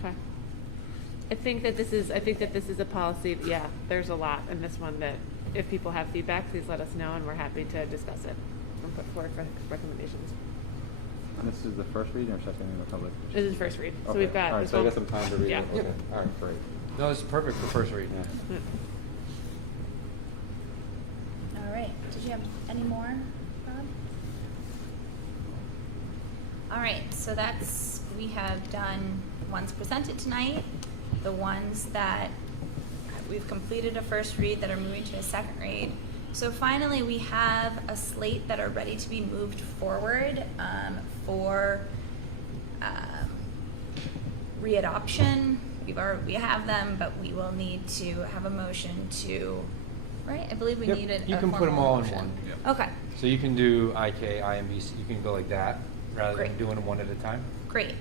Okay. I think that this is a policy. Yeah, there's a lot in this one that if people have feedback, please let us know, and we're happy to discuss it and put forward recommendations. And this is the first read or second in the public? This is first read, so Okay. we've got. All right, this so I whole- got some time to read Yeah. it. Okay. All right, great. No, it's perfect for first read. Yeah. All right. Did you have any more, Rob? All right. So we have done ones presented tonight, the ones that we've completed a first read that are moving to a second read. So finally, we have a slate that are ready to be moved forward for readoption. We have them, but we will need to have a motion to, right? I believe we Yep, needed you a can put them formal all in motion. one. Yep. Okay, So you can do IK, IMBC, you can go like that, rather than Great. doing them one at a time. great.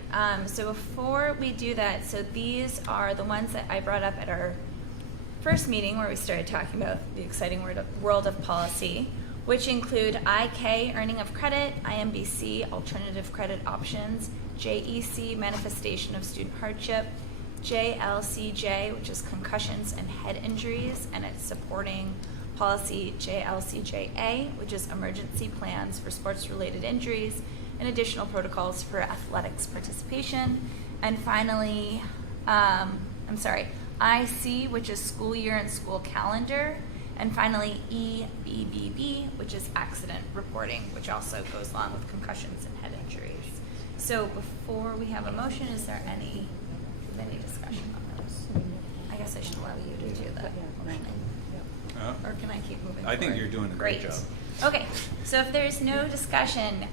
So before we do that, so these are the ones that I brought up at our first meeting where we started talking about the exciting world of policy, which include IK, earning of credit, IMBC, alternative credit options, JEC, manifestation of student hardship, JLCJ, which is concussions and head injuries, and it's supporting policy JLCJA, which is emergency plans for sports-related injuries and additional protocols for athletics participation. And finally, IC, which is school year and school calendar. And finally, EBBB, which is accident reporting, which also goes along with concussions and head injuries. So before we have a motion, is there any discussion on those? I guess I should allow you to do that. Or can I keep moving I think forward? you're doing a great job. Okay, so if there's no discussion,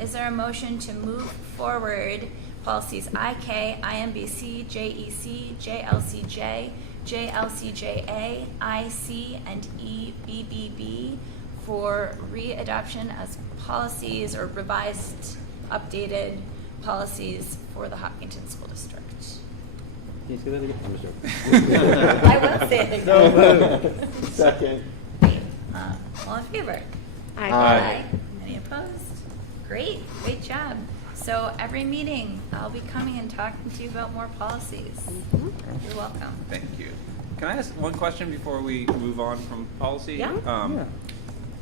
is there a motion to move forward policies IK, IMBC, JEC, JLCJ, JLCJA, IC, and EBBB for readoption as policies or revised, updated policies for the Hopkinton School District? Can you say that again? I'm just joking. I will say it again. Second. All in favor? Aye. Any opposed? Great job. So every meeting, I'll be coming and talking to you about more policies. You're welcome. Thank you. Can I ask one question before we move on from policy? Yeah.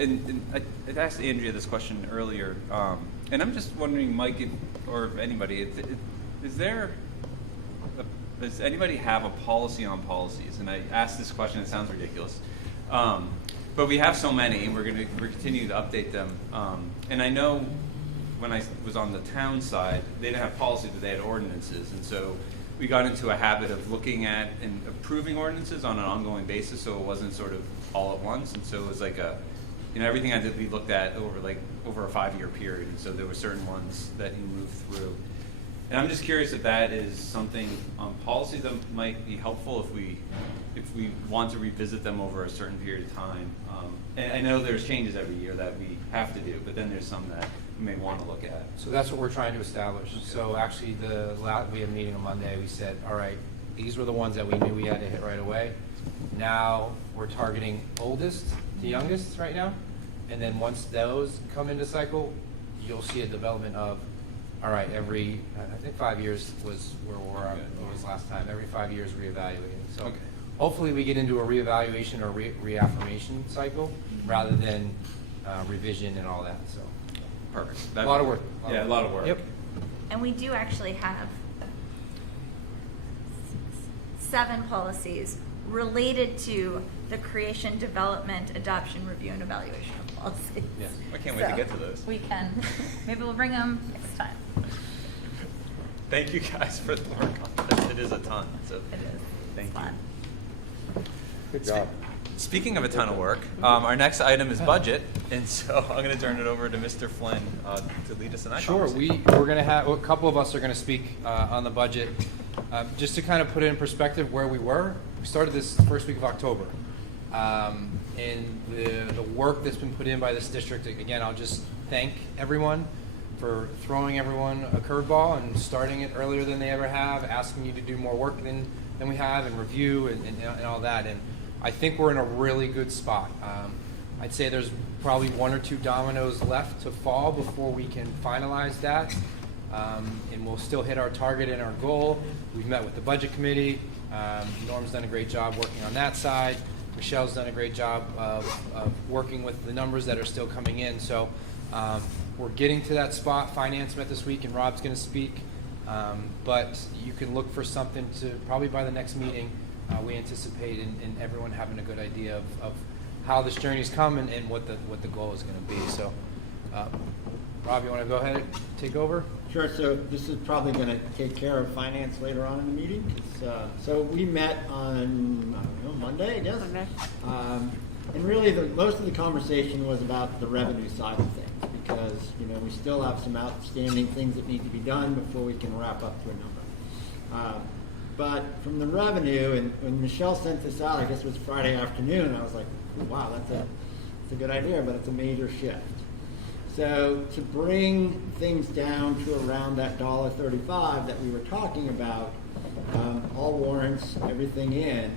And I asked Andrea this question earlier, and I'm just wondering, Mike, or anybody, does anybody have a policy on policies? And I asked this question, it sounds ridiculous. but we have so many, and we're continuing to update them. And I know when I was on the town side, they didn't have policies, but they had ordinances, and so we got into a habit of looking at and approving ordinances on an ongoing basis, so it wasn't sort of all at once, and so it was like everything I did we looked at over a 5-year period, and so there were certain ones that you moved through. And I'm just curious if that is something on policy that might be helpful if we want to revisit them over a certain period of time. And I know there's changes every year that we have to do, but then there's some that we may want to look at. So that's what we're trying to establish. Okay. So actually, we had a meeting on Monday. We said, all right, these were the ones that we knew we had to hit right away. Now we're targeting oldest to youngest right now. And then once those come into cycle, you'll see a development of, all right, I think 5 years was where it was last time. Every 5 years reevaluating. So okay. Hopefully we get into a reevaluation or reaffirmation cycle rather than revision and all that. So perfect. A lot of work. A lot of work. Yep. And we do actually have 7 policies related to the creation, development, adoption, review, and evaluation of policies. Yes. I can't wait to get to those. We can. Maybe we'll bring them next time. Thank you guys for the work on this. It is a ton. So it is. Thank you. Fun. Good job. Speaking of a ton of work, our next item is budget, and so I'm going to turn it over to Mr. Flynn to lead us in that Sure. conversation. We're going to have a couple of us are going to speak on the budget. Just to kind of put it in perspective where we were, we started this first week of October. And the work that's been put in by this district, again, I'll just thank everyone for throwing everyone a curveball and starting it earlier than they ever have, asking you to do more work than we have, and review and all that. And I think we're in a really good spot. I'd say there's probably 1 or 2 dominoes left to fall before we can finalize that. And we'll still hit our target and our goal. We've met with the budget committee. Norm's done a great job working on that side. Michelle's done a great job of working with the numbers that are still coming in. So we're getting to that spot. Finance met this week, and Rob's going to speak. But you can look for something to probably by the next meeting. We anticipate and everyone having a good idea of how this journey's come and what the goal is going to be. So, Rob, you want to go ahead and take over? Sure. So this is probably going to take care of finance later on in the meeting. So we met on Monday, I guess. Monday. And really, most of the conversation was about the revenue side of things because we still have some outstanding things that need to be done before we can wrap up to a number. But from the revenue, and when Michelle sent this out, I guess it was Friday afternoon, I was like, wow, that's a good idea, but it's a major shift. So to bring things down to around that $1.35 that we were talking about, all warrants, everything in,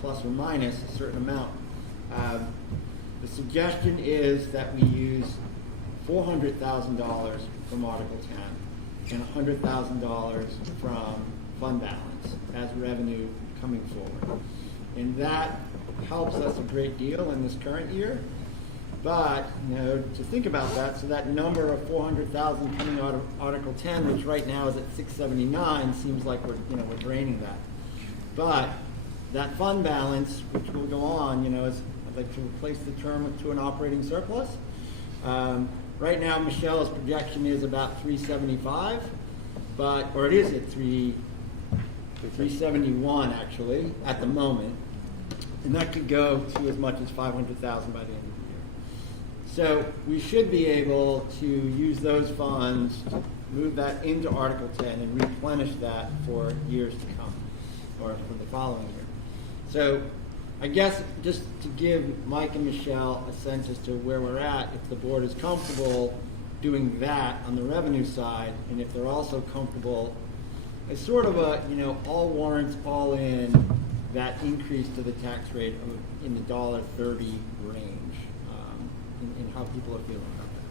plus or minus a certain amount. The suggestion is that we use $400,000 from Article 10 and $100,000 from fund balance as revenue coming forward. And that helps us a great deal in this current year. But, to think about that, so that number of $400,000 coming out of Article 10, which right now is at 679, seems like we're draining that. But that fund balance, which will go on, is I'd like to replace the term to an operating surplus. Right now, Michelle's projection is about 375, or it is at 371 actually at the moment, and that could go to as much as 500,000 by the end of the year. So we should be able to use those funds, move that into Article 10, and replenish that for years to come, or for the following year. So I guess just to give Mike and Michelle a sense as to where we're at, if the board is comfortable doing that on the revenue side, and if they're also comfortable, it's sort of a, all warrants, all in, that increase to the tax rate in the $1.30 range. In how people are feeling about that.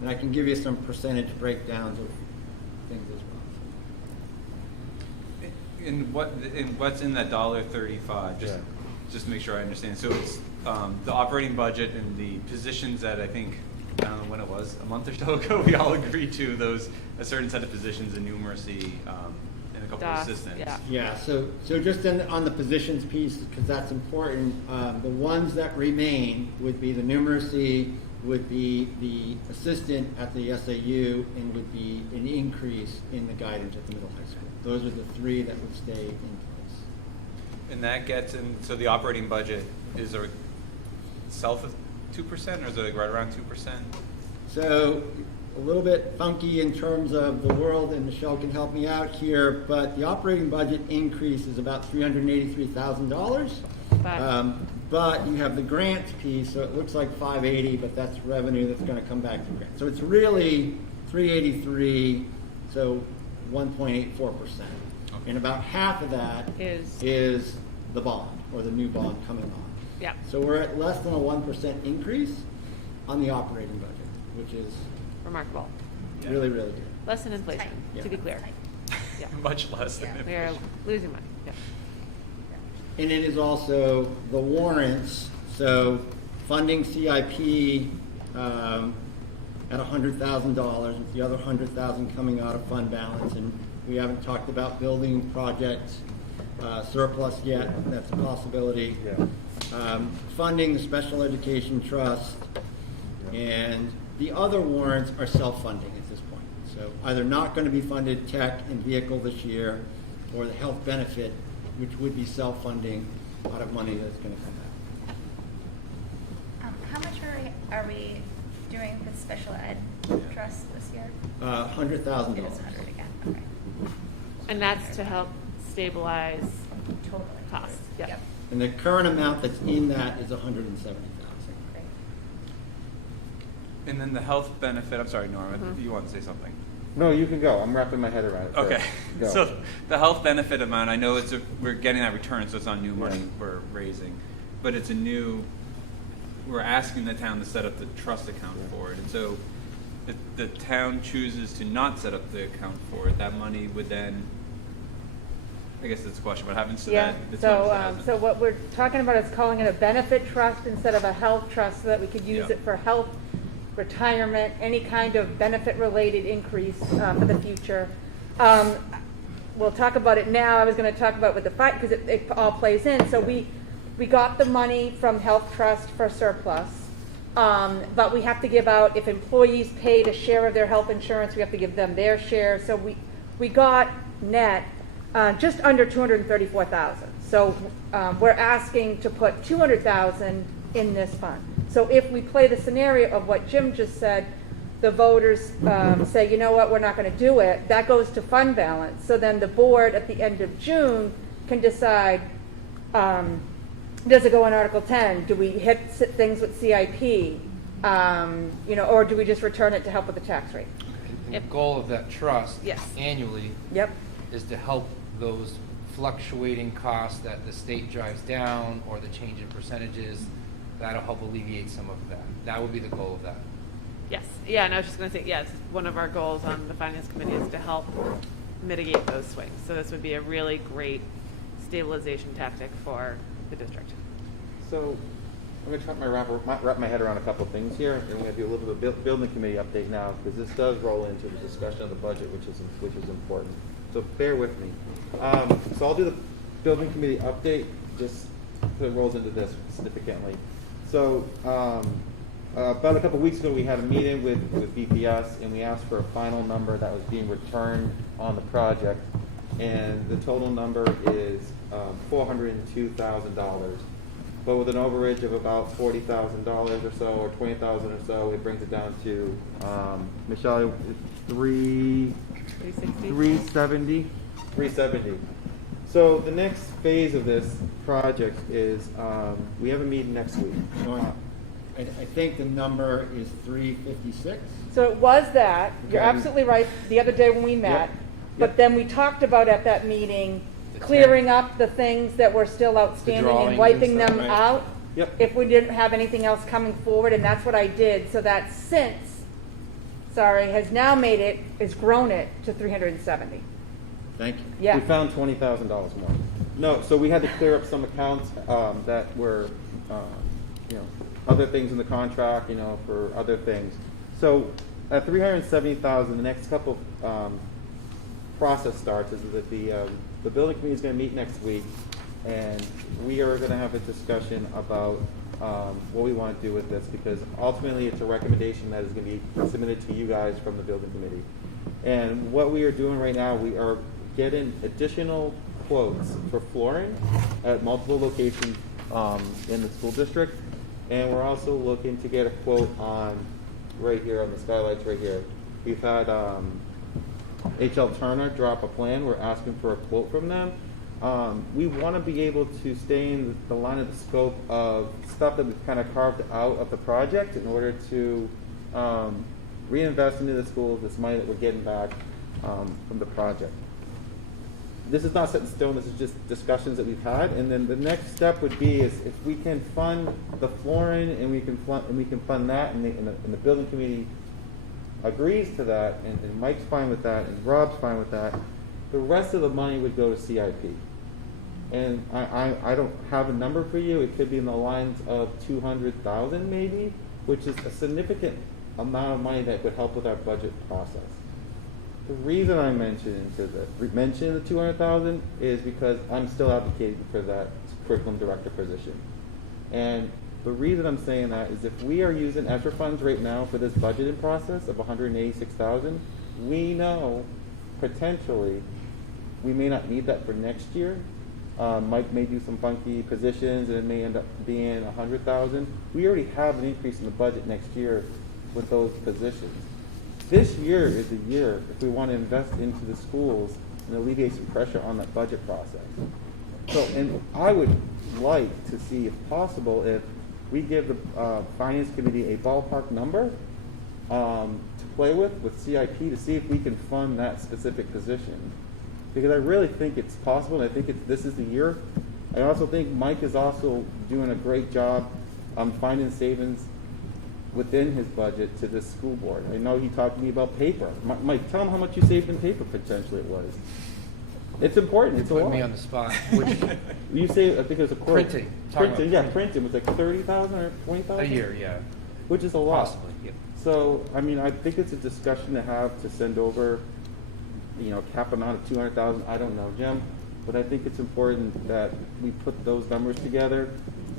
And I can give you some percentage breakdowns of things as well. And what's in that $1.35? Just to make sure I understand. So it's the operating budget and the positions that I think, I don't know when it was, a month or so ago, we all agreed to a certain set of positions in numeracy and a couple of DOS, assistants. yeah. Yeah, so just on the positions piece, because that's important, the ones that remain would be the numeracy, would be the assistant at the SAU, and would be an increase in the guidance at the middle high school. Those are the three that would stay in place. And that gets in, so the operating budget is south of 2%, or is it right around 2%? So a little bit funky in terms of the world, and Michelle can help me out here, but the operating budget increase is about $383,000. But you have the grants piece, so it looks like 580, but that's revenue that's going to come back to grants. So it's really 383, so 1.84%. And about half of that is the bond, or the new bond coming on. Yeah. So we're at less than a 1% increase on the operating budget, which is Remarkable. really, really good. Less than inflation, Yeah. to be clear. Yeah. Much less than We are losing money. Yeah. And it is also the warrants, so funding CIP at $100,000, with the other $100,000 coming out of fund balance. And we haven't talked about building project surplus yet. That's a possibility. Funding the special education trust, and the other warrants are self-funding at this point. So either not going to be funded tech and vehicle this year, or the health benefit, which would be self-funding out of money that's going to come back. How much are we doing with special ed trust this year? $100,000. It is 100 again. Okay. And that's to help stabilize costs. Yeah. Yep. And the current amount that's in that is $170,000. And then the health benefit, I'm sorry, Norma, you want to say something? No, you can go. I'm wrapping my head around it. Okay. Go. So the health benefit amount, I know we're getting that return, so it's not new money we're raising, but it's we're asking the town to set up the trust account for it. And so if the town chooses to not set up the account for it, that money would then, I guess that's the question, what happens to that? the So, 200,000? so what we're talking about is calling it a benefit trust instead of a health trust, so that we could use Yeah. it for health, retirement, any kind of benefit-related increase for the future. We'll talk about it now. I was going to talk about with the fight, because it all plays in. So we got the money from health trust for surplus, but we have to give out, if employees paid a share of their health insurance, we have to give them their share. So we got net just under $234,000. So we're asking to put $200,000 in this fund. So if we play the scenario of what Jim just said, the voters say, you know what, we're not going to do it, that goes to fund balance. So then the board at the end of June can decide, does it go in Article 10? Do we hit things with CIP? Or do we just return it to help with the tax rate? And the goal of that trust Yes. annually is to help those fluctuating costs that the state drives down, or the change in percentages. That'll help alleviate some of that. That would be the goal of that. Yes. Yeah, and I was just going to say, yes, one of our goals on the Finance Committee is to help mitigate those swings. So this would be a really great stabilization tactic for the district. So I'm going to try to wrap my head around a couple of things here, and we're going to do a little bit of building committee update now, because this does roll into the discussion of the budget, which is important. So bear with me. So I'll do the building committee update, just so it rolls into this significantly. So about a couple weeks ago, we had a meeting with BPS, and we asked for a final number that was being returned on the project, and the total number is $402,000. But with an overage of about $40,000 or so, or $20,000 or so, it brings it down to Michelle, $370. So the next phase of this project is we have a meeting next week. I think the number is 356. So it was that. You're Okay. absolutely right. The other day when we met, Yep. but then we talked about at that meeting clearing up the things that were still outstanding drawings and wiping and stuff, them right. out. Yep. If we didn't have anything else coming forward, and that's what I did. So that has now grown it to 370. Thank you. Yeah. We found $20,000 more. No, so we had to clear up some accounts that were, other things in the contract, for other things. So at $370,000, the next couple process starts is that the building committee is going to meet next week, and we are going to have a discussion about what we want to do with this, because ultimately it's a recommendation that is going to be submitted to you guys from the building committee. And what we are doing right now, we are getting additional quotes for flooring at multiple locations in the school district, and we're also looking to get a quote on right here on the skylights right here. We've had H.L. Turner drop a plan. We're asking for a quote from them. We want to be able to stay in the line of the scope of stuff that we've kind of carved out of the project in order to reinvest into the schools this money that we're getting back from the project. This is not set in stone. This is just discussions that we've had, and then the next step would be is if we can fund the flooring and we can fund that, and the building committee agrees to that, and Mike's fine with that, and Rob's fine with that. The rest of the money would go to CIP, and I don't have a number for you. It could be in the lines of $200,000 maybe, which is a significant amount of money that would help with our budget process. The reason I mentioned the $200,000 is because I'm still advocating for that curriculum director position. And the reason I'm saying that is if we are using ESSER funds right now for this budgeting process of $186,000, we know potentially we may not need that for next year. Mike may do some funky positions and it may end up being $100,000. We already have an increase in the budget next year with those positions. This year is the year if we want to invest into the schools and alleviate some pressure on that budget process. So, and I would like to see, if possible, if we give the Finance Committee a ballpark number to play with CIP to see if we can fund that specific position. Because I really think it's possible, and I think this is the year. I also think Mike is also doing a great job finding savings within his budget to this school board. I know he talked to me about paper. Mike, tell him how much you saved in paper potentially it was. It's important. It's a lot. Put me on the spot. Which you say, I think it was a quote. Printing. Printing was like 30,000 or 20,000 a year, yeah. Which is a lot. Possibly, yeah. So, I mean, I think it's a discussion to have to send over, cap amount of 200,000. I don't know, Jim, but I think it's important that we put those numbers together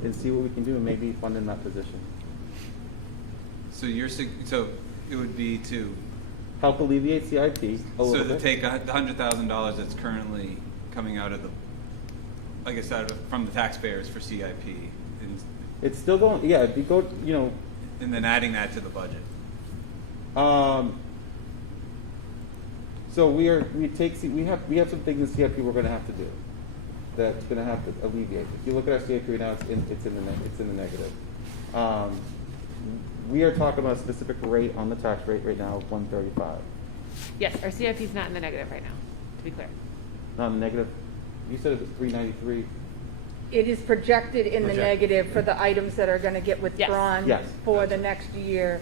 and see what we can do and maybe fund in that position. So so it would be to help alleviate CIP a little bit. So to take the $100,000 that's currently coming out of from the taxpayers for CIP, and it's still going. Yeah, if you go, and then adding that to the budget. So we have some things in CIP we're going to have to do. That's going to have to alleviate. If you look at our CIP right now, it's in the negative. We are talking about a specific rate on the tax rate right now of 135. Yes, our CIP is not in the negative right now, to be clear. Not in the negative. You said it was 393. It is projected in the negative for the items that are going to get withdrawn Yes. for the next year,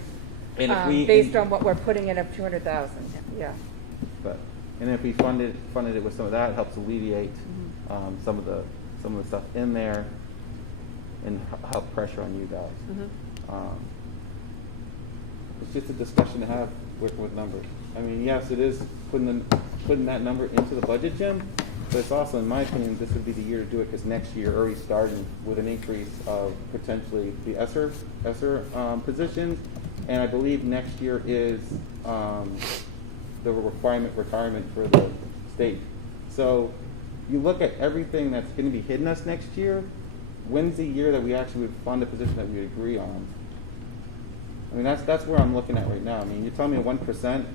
And if based on what we're putting in of 200,000. Yeah. And if we funded it with some of that, it helps alleviate some of the stuff in there and help pressure on you guys. It's just a discussion to have with numbers. I mean, yes, it is putting that number into the budget, Jim, but it's also, in my opinion, this would be the year to do it because next year already starting with an increase of potentially the ESSER positions, and I believe next year is the retirement for the state. So you look at everything that's going to be hitting us next year. When's the year that we actually would fund a position that we would agree on? I mean, that's where I'm looking at right now. I mean, you're telling me 1%,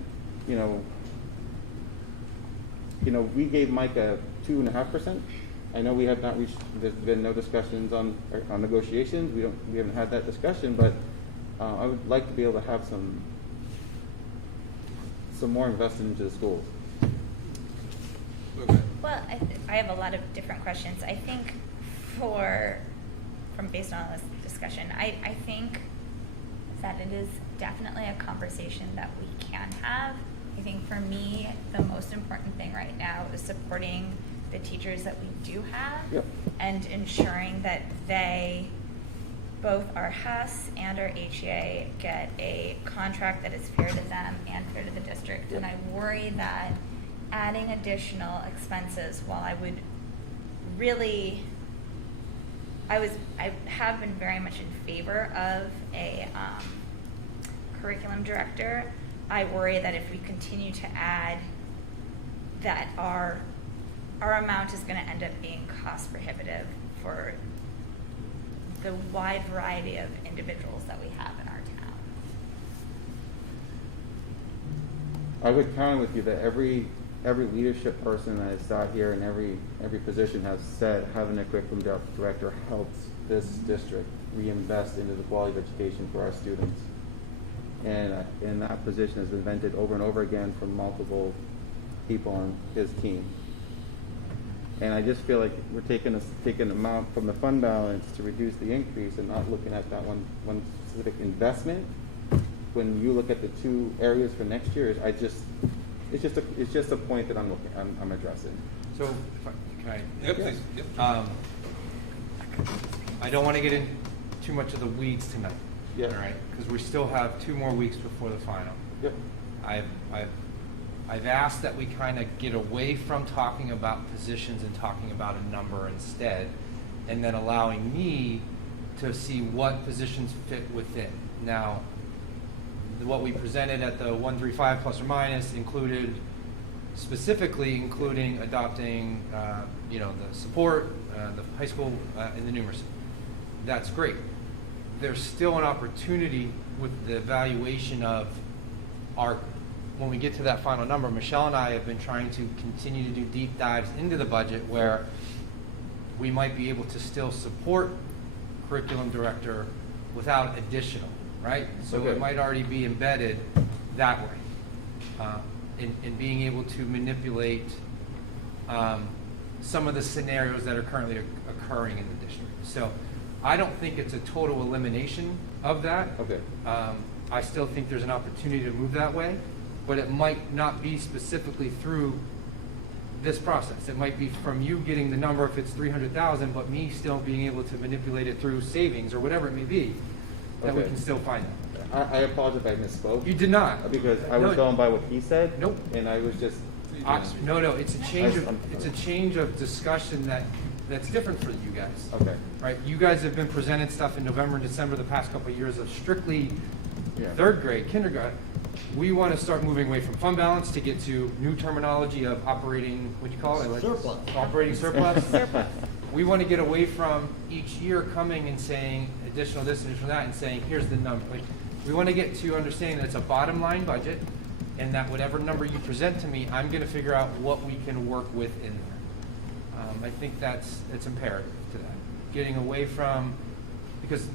we gave Mike a 2.5%. I know we have not reached. There's been no discussions on negotiations. We haven't had that discussion, but I would like to be able to have some more invested into the schools. Well, I have a lot of different questions. I think based on this discussion, I think that it is definitely a conversation that we can have. I think for me, the most important thing right now is supporting the teachers that we do have and ensuring that they, both our HUS and our HEA, get a contract that is fair to them and fair to the district. And I worry that adding additional expenses, while I would I have been very much in favor of a curriculum director. I worry that if we continue to add, that our amount is going to end up being cost prohibitive for the wide variety of individuals that we have in our town. I would count with you that every leadership person that has sat here and every position has said having a curriculum director helps this district reinvest into the quality of education for our students. And that position has been vented over and over again from multiple people on his team. And I just feel like we're taking amount from the fund balance to reduce the increase and not looking at that one specific investment. When you look at the two areas for next year, it's just a point that I'm addressing. So, can I? Yep, please. Yep. I don't want to get in too much of the weeds tonight. Yeah. All right, because we still have 2 more weeks before the final. Yep. I've asked that we kind of get away from talking about positions and talking about a number instead, and then allowing me to see what positions fit within. Now, what we presented at the 135 plus or minus included including adopting, the support, the high school, and the numeracy. That's great. There's still an opportunity with the evaluation of when we get to that final number. Michelle and I have been trying to continue to do deep dives into the budget where we might be able to still support curriculum director without additional, right? So Okay. it might already be embedded that way. In being able to manipulate some of the scenarios that are currently occurring in the district. So I don't think it's a total elimination of that. Okay. I still think there's an opportunity to move that way, but it might not be specifically through this process. It might be from you getting the number if it's 300,000, but me still being able to manipulate it through savings or whatever it may be, that we Okay. can still find that. I apologize if I misspoke. You did not. Because I was going by what he said. Nope. And I was just. No, it's a change of discussion that's different for you guys. Okay. Right? You guys have been presented stuff in November and December the past couple of years of strictly Yeah. 3rd grade, kindergarten. We want to start moving away from fund balance to get to new terminology of operating, what do you call it? Surplus. Operating surplus. We want to get away from each year coming and saying additional this, additional that, and saying, here's the number. We want to get to understanding that it's a bottom line budget, and that whatever number you present to me, I'm going to figure out what we can work with in there. I think it's imperative to that. Getting away from, because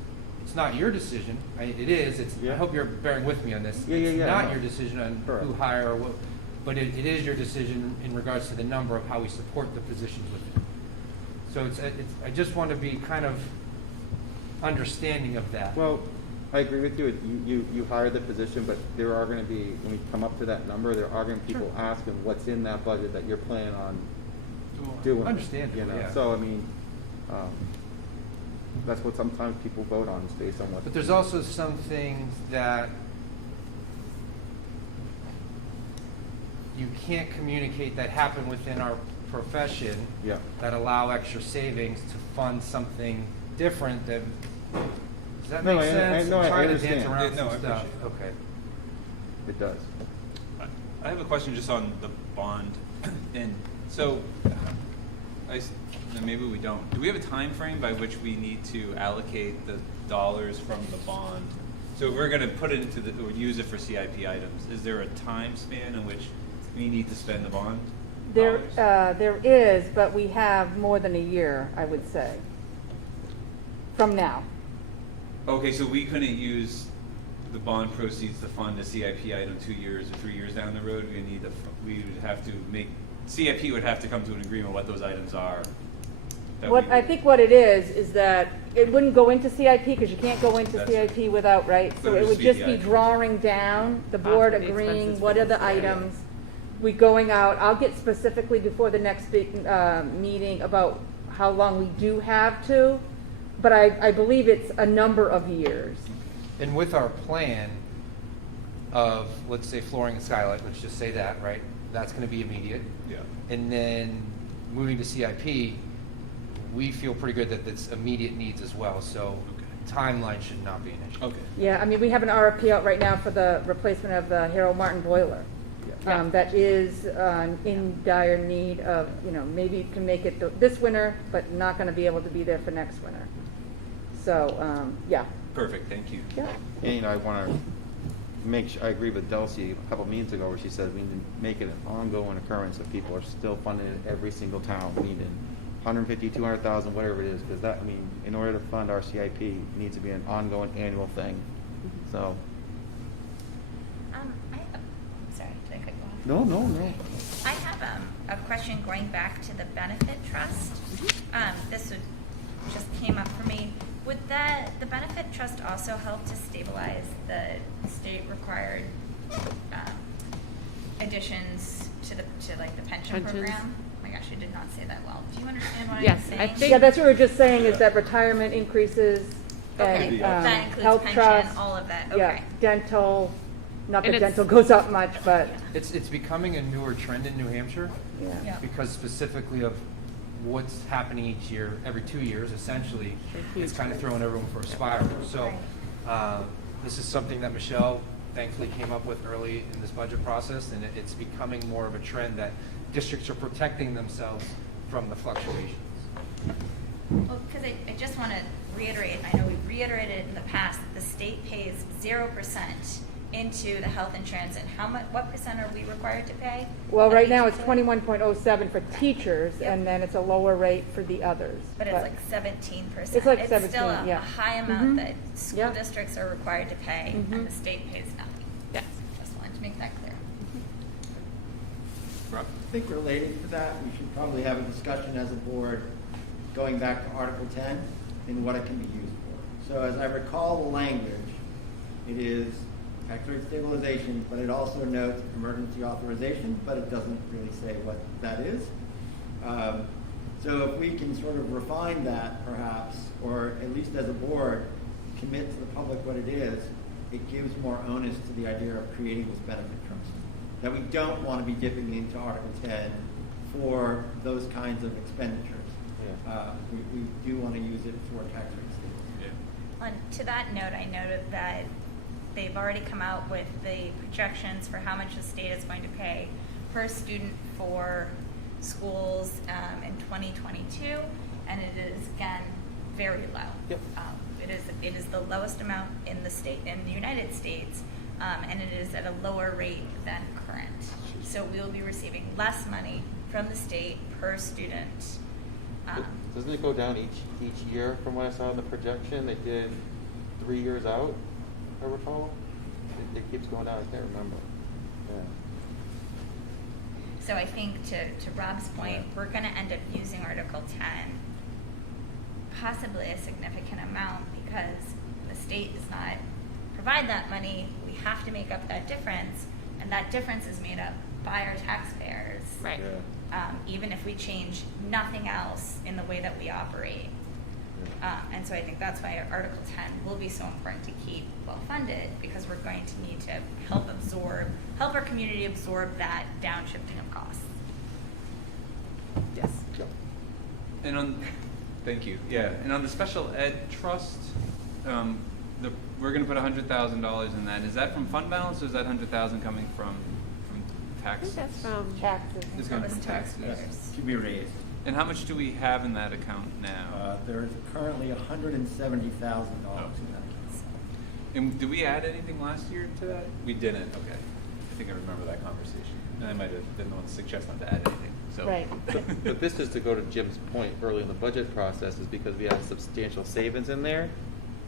it's not your decision. It is. I hope you're bearing with me on this. It's not your decision on who hire or what, but it is your decision in regards to the number of how we support the positions within. So I just want to be kind of understanding of that. Well, I agree with you. You hire the position, but there are going to be, when we come up to that number, there are going to be people asking what's in that budget that you're planning on doing. Understandable, yeah. So I mean, that's what sometimes people vote on, is based on what. But there's also some things that you can't communicate that happen within our profession that allow extra savings to fund something different that. Does that make sense? I'm trying to dance around some stuff. Okay. It does. I have a question just on the bond, and so maybe we don't. Do we have a time frame by which we need to allocate the dollars from the bond? So if we're going to put it into or use it for CIP items, is there a time span in which we need to spend the bond? There is, but we have more than a year, I would say, from now. Okay, so we couldn't use the bond proceeds to fund a CIP item 2 years or 3 years down the road. We would have to CIP would have to come to an agreement what those items are. I think what it is that it wouldn't go into CIP because you can't go into CIP without, right? So it would just be drawing down, the board agreeing what are the items, we going out. I'll get specifically before the next meeting about how long we do have to, but I believe it's a number of years. And with our plan of, let's say, flooring and skylight, let's just say that, right? that's going to be immediate. Yeah. And then moving to CIP, we feel pretty good that it's immediate needs as well. So timeline should not be an issue. Okay. Yeah, I mean, we have an RFP out right now for the replacement of the Harold Martin boiler. That is in dire need of, maybe you can make it this winter, but not going to be able to be there for next winter. So, yeah. Perfect, thank you. Yeah. And I want to make sure, I agree with Delcy a couple meetings ago where she said we need to make it an ongoing occurrence that people are still funding it every single town, needing 150, 200,000, whatever it is, because that, I mean, in order to fund our CIP, it needs to be an ongoing annual thing. So. Sorry, did I cut you off? No. I have a question going back to the benefit trust. This just came up for me. Would the benefit trust also help to stabilize the state required additions to the pension Pensions? program? Oh my gosh, I did not say that well. Do you understand what Yes, I'm I saying? think- Yeah, that's what we were just saying, is that retirement increases Okay, and that includes health pension, trust. all of that. Yeah, Okay. dental, not And that it's- dental goes up much, but, It's becoming a newer trend in New Hampshire yeah. because specifically of what's happening each year, every 2 years, essentially, it's kind of throwing everyone for a spiral. So this is something that Michelle thankfully came up with early in this budget process, and it's becoming more of a trend that districts are protecting themselves from the fluctuations. Well, because I just want to reiterate, I know we've reiterated in the past, that the state pays 0% into the health insurance, and what percent are we required to pay? Well, of right each now it's employee? 21.07 for teachers, and then it's a lower rate for the others. But it's like 17%. It's like It's 17, still a yeah. high amount Mhm. that school Yeah. districts are required to pay, Mhm. and the state pays nothing. Yes. Just wanted to make that clear. Rob? I think related to that, we should probably have a discussion as a board going back to Article 10 and what it can be used for. So as I recall the language, it is tax rate stabilization, but it also notes emergency authorization, but it doesn't really say what that is. So if we can sort of refine that perhaps, or at least as a board, commit to the public what it is, it gives more onus to the idea of creating this benefit trust. That we don't want to be dipping into Article 10 for those kinds of expenditures. We do want to use it for tax rate stabilization. To that note, I noted that they've already come out with the projections for how much the state is going to pay per student for schools in 2022, and it is again very low. Yep. It is the lowest amount in the United States, and it is at a lower rate than current. So we will be receiving less money from the state per student. Doesn't it go down each year from what I saw in the projection? They did 3 years out, I recall. It keeps going down, I can't remember. Yeah. So I think to Rob's point, we're going to end up using Article 10, possibly a significant amount, because the state does not provide that money. We have to make up that difference, and that difference is made up by our taxpayers. Right. Even if we change nothing else in the way that we operate. And so I think that's why Article 10 will be so important to keep well funded, because we're going to need to help our community absorb that downshifting of costs. Yes. And thank you. Yeah, and on the special ed trust, we're going to put $100,000 in that. Is that from fund balance, or is that $100,000 coming from I tax? think that's from Taxes. It's going That from was taxes. taxpayers. To be raised. And how much do we have in that account now? There is currently $170,000 in that account. And did we add anything last year to that? We didn't. Okay. I think I remember that conversation. And I might have been the one to suggest not to add anything. So. Right. But this is to go to Jim's point early in the budget process, is because we have substantial savings in there.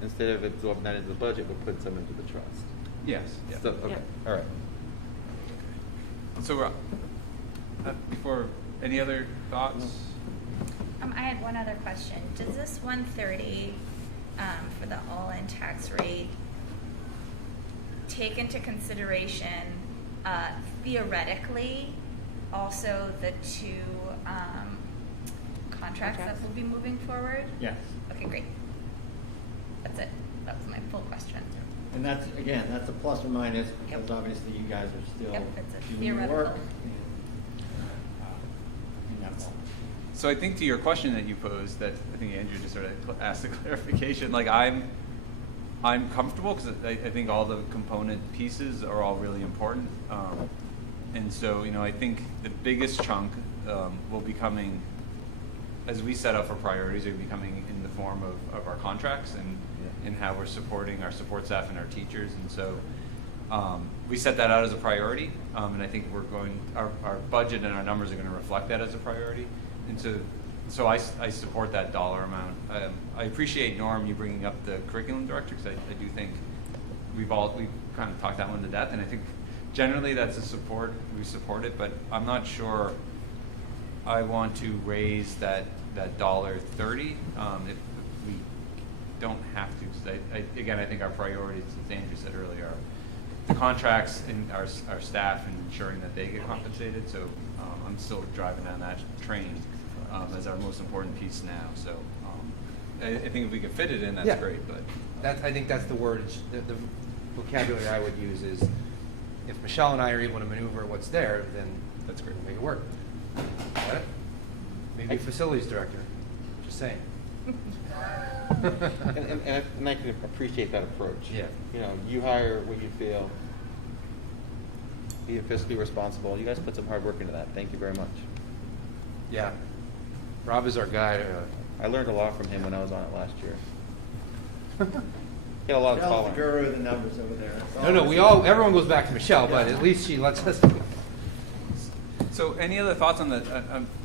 Instead of absorbing that into the budget, we put some into the trust. Yes. Yeah. So, okay, Yeah. all right. So before, any other thoughts? I had one other question. Does this 130 for the all-in tax rate take into consideration theoretically also the two contracts that will be moving forward? Yes. Okay, great. That's it. That was my full question. And that's, again, that's a plus or minus, because obviously you guys are still Yep, it's a doing your work. theoretical. So I think to your question that you posed, that I think Andrew just sort of asked a clarification. Like I'm comfortable because I think all the component pieces are all really important. And so, you know, I think the biggest chunk will be coming, as we set up our priorities, are becoming in the form of our contracts and how we're supporting our support staff and our teachers. And so we set that out as a priority. And I think our budget and our numbers are going to reflect that as a priority. And so I support that dollar amount. I appreciate, Norm, you bringing up the curriculum director, because I do think we've kind of talked that one to death, and I think generally that's a support. We support it, but I'm not sure I want to raise that $1.30 if we don't have to. So again, I think our priorities, as Andrew said earlier, are the contracts and our staff and ensuring that they get compensated. So I'm still driving on that train as our most important piece now. So I think if we can fit it in, that's great. But I think that's the word. The vocabulary I would use is, if Michelle and I are able to maneuver what's there, then that's great. We'll make it work. Got it? Maybe facilities director. Just saying. and I can appreciate that approach. Yeah. You know, you hire what you feel. Be fiscally responsible. You guys put some hard work into that. Thank you very much. Yeah. Rob is our guy. I learned a lot from him when I was on it last year. He had a lot of Michelle's tolerance. the guru of the numbers over there. No, everyone goes back to Michelle, but at least she lets us. So any other thoughts on the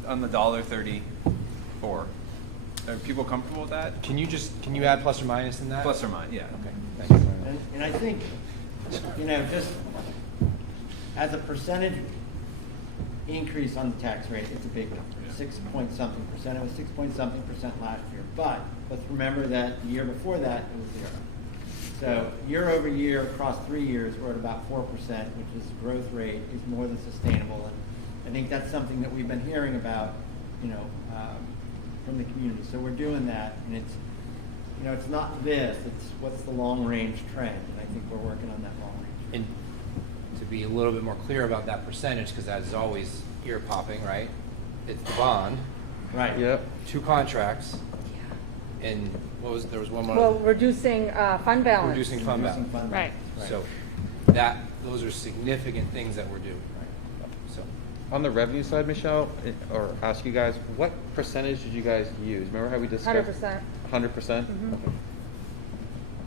$1.34? Are people comfortable with that? Can you add plus or minus in that? Plus or minus, yeah. Okay. Thanks. And I think, you know, just as a percentage increase on the tax rate, it's a big number. 6-point-something percent. It was 6-point-something% last year. But let's remember that the year before that, it was 0. So year over year, across 3 years, we're at about 4%, which is growth rate is more than sustainable. And I think that's something that we've been hearing about, you know, from the community. So we're doing that, and it's, you know, it's not this. It's what's the long-range trend, and I think we're working on that long-range. And to be a little bit more clear about that percentage, because that is always ear-popping, right? It's the bond. Right. Yep. 2 contracts. And there was one more. Well, reducing fund balance. Reducing fund balance. Right. So those are significant things that we're doing. Right. So On the revenue side, Michelle, or ask you guys, what percentage did you guys use? Remember how we discussed? 100%. 100%? Mm-hmm. Okay.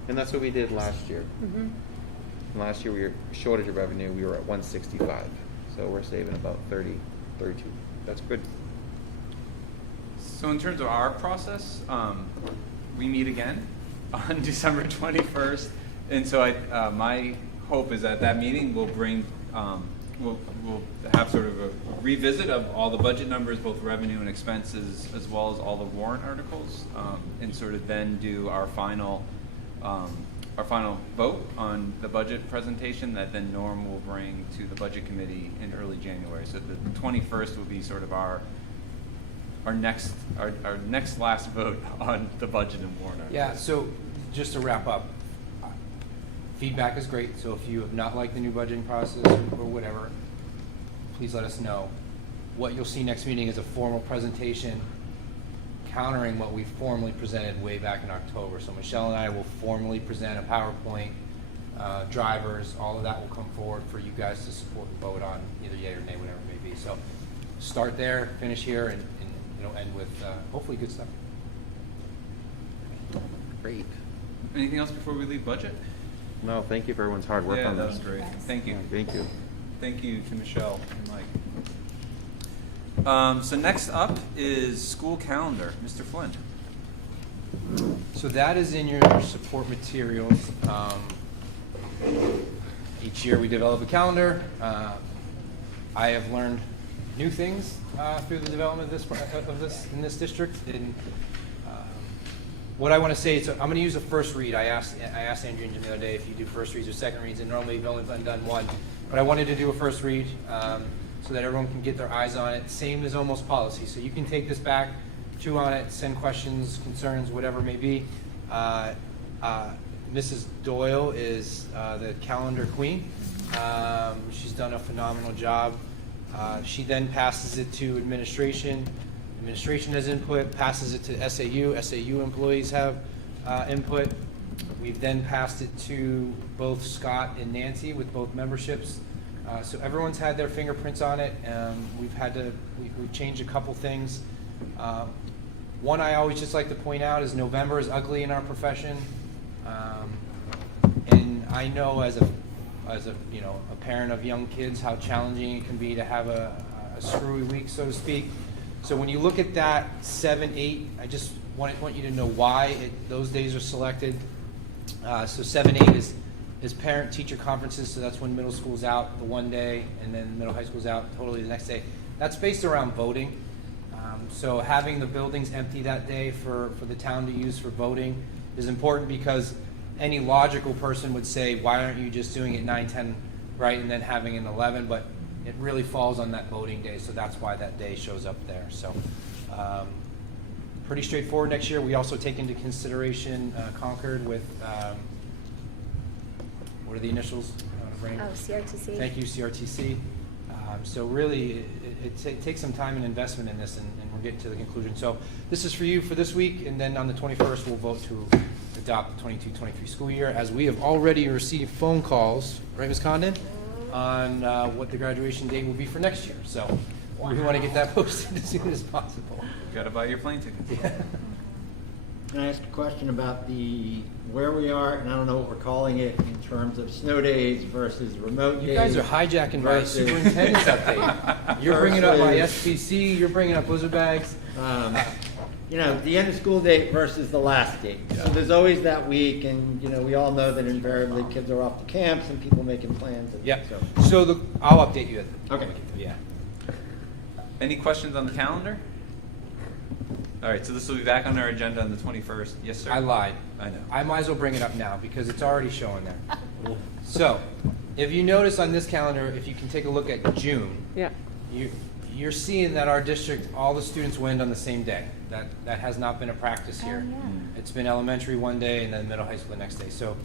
And that's what we did last year. Mm-hmm. And last year, we were shortage of revenue. We were at 165. So we're saving about 30, 32. That's good. So in terms of our process, we meet again on December 21st, and so my hope is that meeting will bring, we'll have sort of a revisit of all the budget numbers, both revenue and expenses, as well as all the warrant articles, and sort of then do our final vote on the budget presentation that then Norm will bring to the budget committee in early January. So the 21st will be sort of our next last vote on the budget and warrant articles. yeah, so just to wrap up, feedback is great. So if you have not liked the new budgeting process or whatever, please let us know. What you'll see next meeting is a formal presentation countering what we formally presented way back in October. So Michelle and I will formally present a PowerPoint, drivers, all of that will come forward for you guys to support and vote on, either yay or nay, whatever it may be. So start there, finish here, and end with hopefully good stuff. Great. Anything else before we leave budget? No, thank you for everyone's hard work on that this. was great. Thank you. Thank you. Thank you to Michelle and Mike. So next up is school calendar. Mr. Flynn. So that is in your support materials. Each year we develop a calendar. I have learned new things through the development of this in this district. And what I want to say is, I'm going to use a first read. I asked Andrew and Jim the other day if you do first reads or second reads, and normally you've only done one. But I wanted to do a first read so that everyone can get their eyes on it. Same as almost policy. So you can take this back, chew on it, send questions, concerns, whatever it may be. Mrs. Doyle is the calendar queen. She's done a phenomenal job She then passes it to administration. Administration has input, passes it to SAU. SAU employees have input. We've then passed it to both Scott and Nancy with both memberships. So everyone's had their fingerprints on it. We've changed a couple things. One I always just like to point out is November is ugly in our profession. And I know as a parent of young kids how challenging it can be to have a screwy week, so to speak. So when you look at that 7, 8, I just want you to know why those days are selected. So 7, 8 is parent-teacher conferences, so that's when middle school's out the one day, and then middle high school's out totally the next day. That's based around voting. So having the buildings empty that day for the town to use for voting is important, because any logical person would say, why aren't you just doing it 9, 10, right, and then having an 11? But it really falls on that voting day, so that's why that day shows up there. So pretty straightforward next year. We also take into consideration Concord with, what are the initials? CRTC. Thank you, CRTC. So really, it takes some time and investment in this, and we're getting to the conclusion. So this is for you for this week, and then on the 21st, we'll vote to adopt the 22-23 school year, as we have already received phone calls, right, Ms. Condon, on what the graduation date will be for next year. So we want to get that posted as soon as possible. Got to buy your plane tickets. Yeah. Can I ask a question about where we are, and I don't know what we're calling it, in terms of snow days versus remote days? You guys are hijacking my superintendent's update. You're bringing up my SPC, you're bringing up blizzard bags. The end of school date versus the last date. Yeah. So there's always that week, and we all know that invariably kids are off to camps and people making plans. Yeah. So I'll update you. Okay. Yeah. Any questions on the calendar? All right, so this will be back on our agenda on the 21st. Yes, sir? I lied. I know. I might as well bring it up now because it's already showing there. So, if you notice on this calendar, if you can take a look at June, Yeah. you're seeing that our district, all the students will end on the same day. That has not been a practice here. It's been elementary one day and then middle high school the next day. So,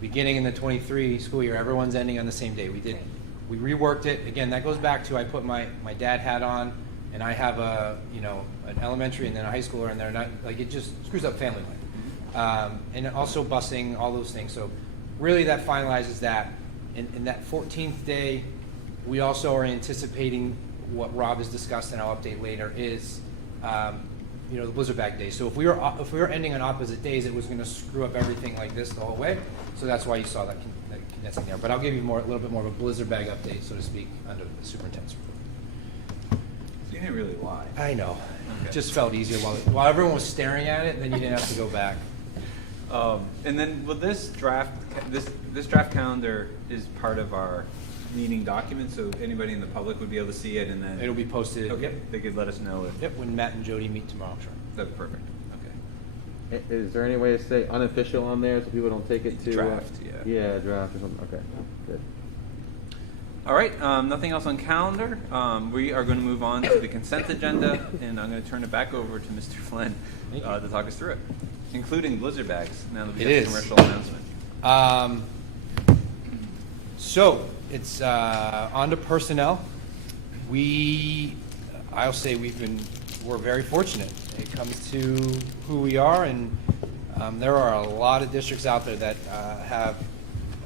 beginning in the 23 school year, everyone's ending on the same day. We reworked it. Again, that goes back to I put my dad hat on, and I have an elementary and then a high schooler in there, and it just screws up family life. And also busing, all those things. So really that finalizes that. And that 14th day, we also are anticipating what Rob has discussed, and I'll update later, is the blizzard bag day. So if we were ending on opposite days, it was going to screw up everything like this the whole way. So that's why you saw that condensing there. But I'll give you a little bit more of a blizzard bag update, so to speak, under the superintendent's report. You didn't really lie. I know. Okay. It just felt easier while everyone was staring at it, then you didn't have to go back. And then will this draft calendar is part of our meeting document, so anybody in the public would be able to see it, and then It'll be posted. Okay, they could let us know if When Matt and Jody meet tomorrow, sure. that's perfect. Okay. Is there any way to say unofficial on there so people don't take it to Draft, yeah. Yeah, draft or something. Okay, good. All right, nothing else on calendar. We are going to move on to the consent agenda, and I'm going to turn it back over to Mr. Flynn to talk us through it, including blizzard bags. Now that we have a commercial announcement. So it's on to personnel. I'll say we're very fortunate. It comes to who we are, and there are a lot of districts out there that have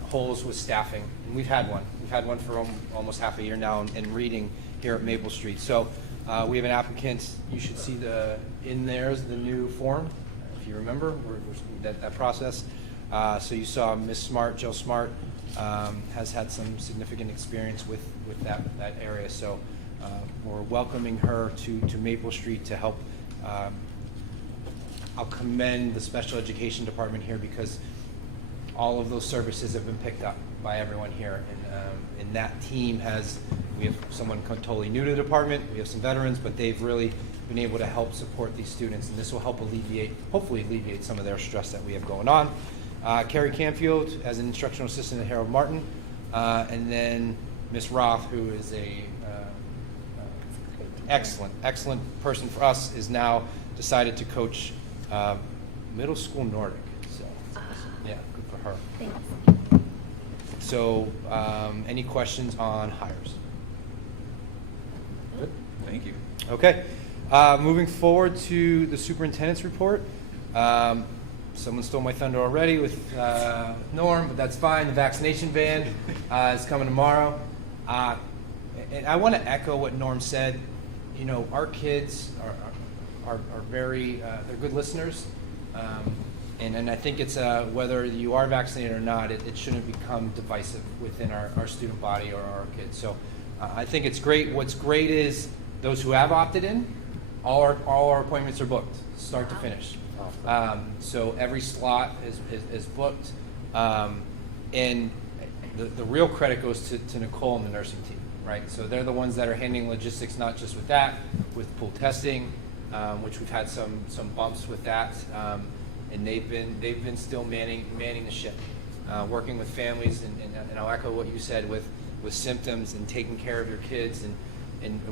holes with staffing, and we've had one. We've had one for almost half a year now in reading here at Maple Street. So we have an applicant. You should see in there's the new form, if you remember that process. So you saw Ms. Smart, Jill Smart, has had some significant experience with that area. So we're welcoming her to Maple Street to help. I'll commend the special education department here, because all of those services have been picked up by everyone here, and that team we have someone totally new to the department, we have some veterans, but they've really been able to help support these students, and this will help hopefully alleviate some of their stress that we have going on. Carrie Canfield as an instructional assistant at Harold Martin, and then Miss Roth, who is a excellent person for us, is now decided to coach middle school Nordic. So yeah, good for her. Thanks. So any questions on hires? Thank you. Okay. Moving forward to the superintendent's report. Someone stole my thunder already with Norm, but that's fine. The vaccination van is coming tomorrow. And I want to echo what Norm said. You know, our kids are very, they're good listeners. And I think it's whether you are vaccinated or not, it shouldn't become divisive within our student body or our kids. So I think it's great. What's great is those who have opted in, all our appointments are booked, start to finish. So every slot is booked. And the real credit goes to Nicole and the nursing team, right? So they're the ones that are handling logistics, not just with that, with pool testing, which we've had some bumps with that. And they've been still manning the ship, working with families, and I'll echo what you said with symptoms and taking care of your kids. And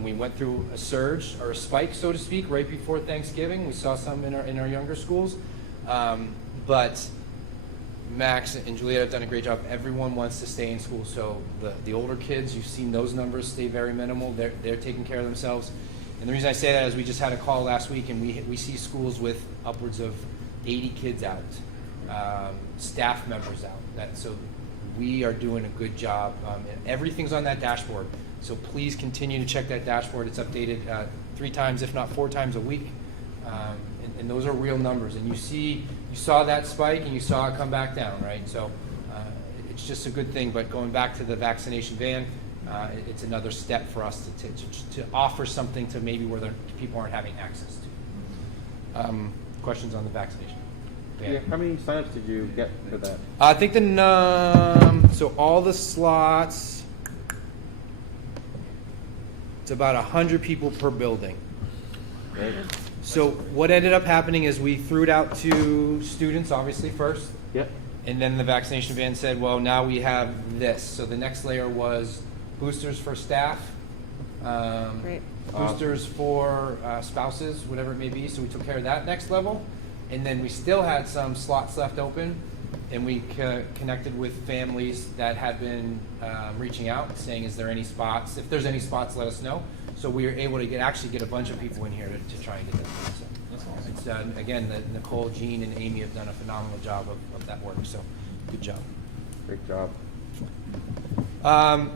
we went through a surge or a spike, so to speak, right before Thanksgiving. We saw some in our younger schools, but Max and Juliet have done a great job. Everyone wants to stay in school, so the older kids, you've seen those numbers stay very minimal. They're taking care of themselves. And the reason I say that is we just had a call last week, and we see schools with upwards of 80 kids out, staff members out. So we are doing a good job. And everything's on that dashboard. So please continue to check that dashboard. It's updated 3 times, if not 4 times a week. And those are real numbers. And you saw that spike and you saw it come back down, right? So it's just a good thing. But going back to the vaccination van, it's another step for us to offer something to maybe where people aren't having access to. Questions on the vaccination? Yeah, how many signups did you get for that? I think so all the slots, it's about 100 people per building. Right. So what ended up happening is we threw it out to students, obviously, first. Yep. And then the vaccination van said, well, now we have this. So the next layer was boosters for staff. Great. Boosters for spouses, whatever it may be. So we took care of that next level. And then we still had some slots left open. And we connected with families that had been reaching out, saying, is there any spots? If there's any spots, let us know. So we were able to actually get a bunch of people in here to try and get that done. So That's awesome. it's, again, Nicole, Jean, and Amy have done a phenomenal job of that work. So good job. Great job.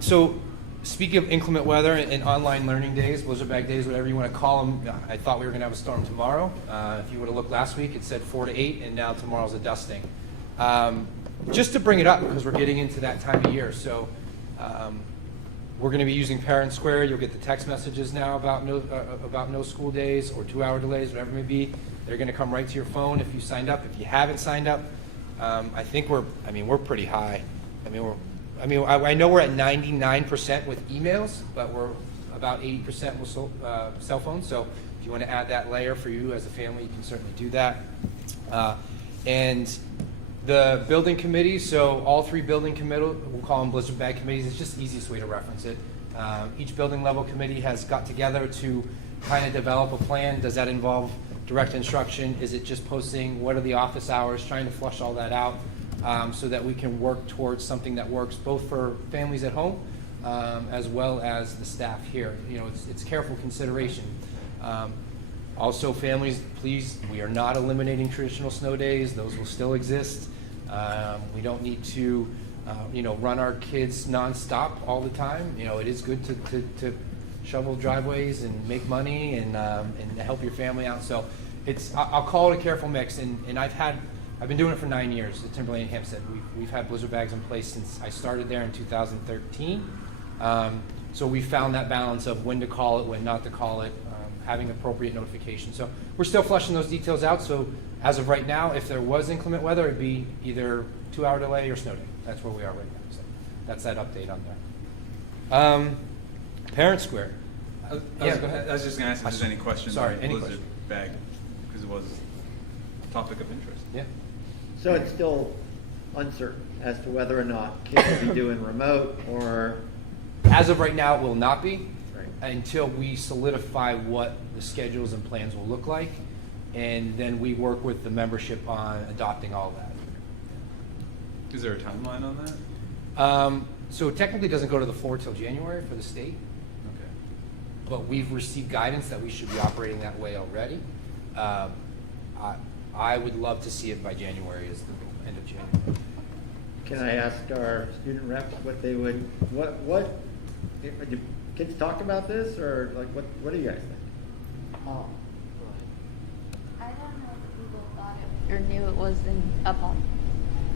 So speaking of inclement weather and online learning days, blizzard bag days, whatever you want to call them, I thought we were going to have a storm tomorrow. If you would have looked last week, it said 4 to 8, and now tomorrow's a dusting. Just to bring it up, because we're getting into that time of year. So we're going to be using Parent Square. You'll get the text messages now about no school days or 2-hour delays, whatever it may be. They're going to come right to your phone if you signed up. If you haven't signed up, I think we're pretty high. I know we're at 99% with emails, but we're about 80% with cell phones. So if you want to add that layer for you as a family, you can certainly do that. And the building committees, so all 3 building committees, we'll call them blizzard bag committees. It's just the easiest way to reference it. Each building level committee has got together to kind of develop a plan. Does that involve direct instruction? Is it just posting? What are the office hours? Trying to flush all that out so that we can work towards something that works both for families at home as well as the staff here. You know, it's careful consideration. Also, families, please, we are not eliminating traditional snow days. Those will still exist. We don't need to, run our kids nonstop all the time. You know, it is good to shovel driveways and make money and help your family out. So I'll call it a careful mix. And I've been doing it for 9 years at Timberlane and Hampstead. We've had blizzard bags in place since I started there in 2013. So we found that balance of when to call it, when not to call it, having appropriate notification. So we're still fleshing those details out. So as of right now, if there was inclement weather, it'd be either 2-hour delay or snow day. That's where we are right now. So that's that update on there. Parent Square. Go ahead. I was just going to ask if there's any questions on any blizzard questions? bag, because it was a topic of interest. Yeah. So it's still uncertain as to whether or not kids will be doing remote or... As of right now, it will not be. Right. Until we solidify what the schedules and plans will look like, and then we work with the membership on adopting all that. Is there a timeline on that? So it technically doesn't go to the floor till January for the state. Okay. but we've received guidance that we should be operating that way already. I would love to see it by January, is the end of January. Can I ask our student reps what they would, do kids talk about this, or like, what do you guys think? I don't know if people thought it or knew it was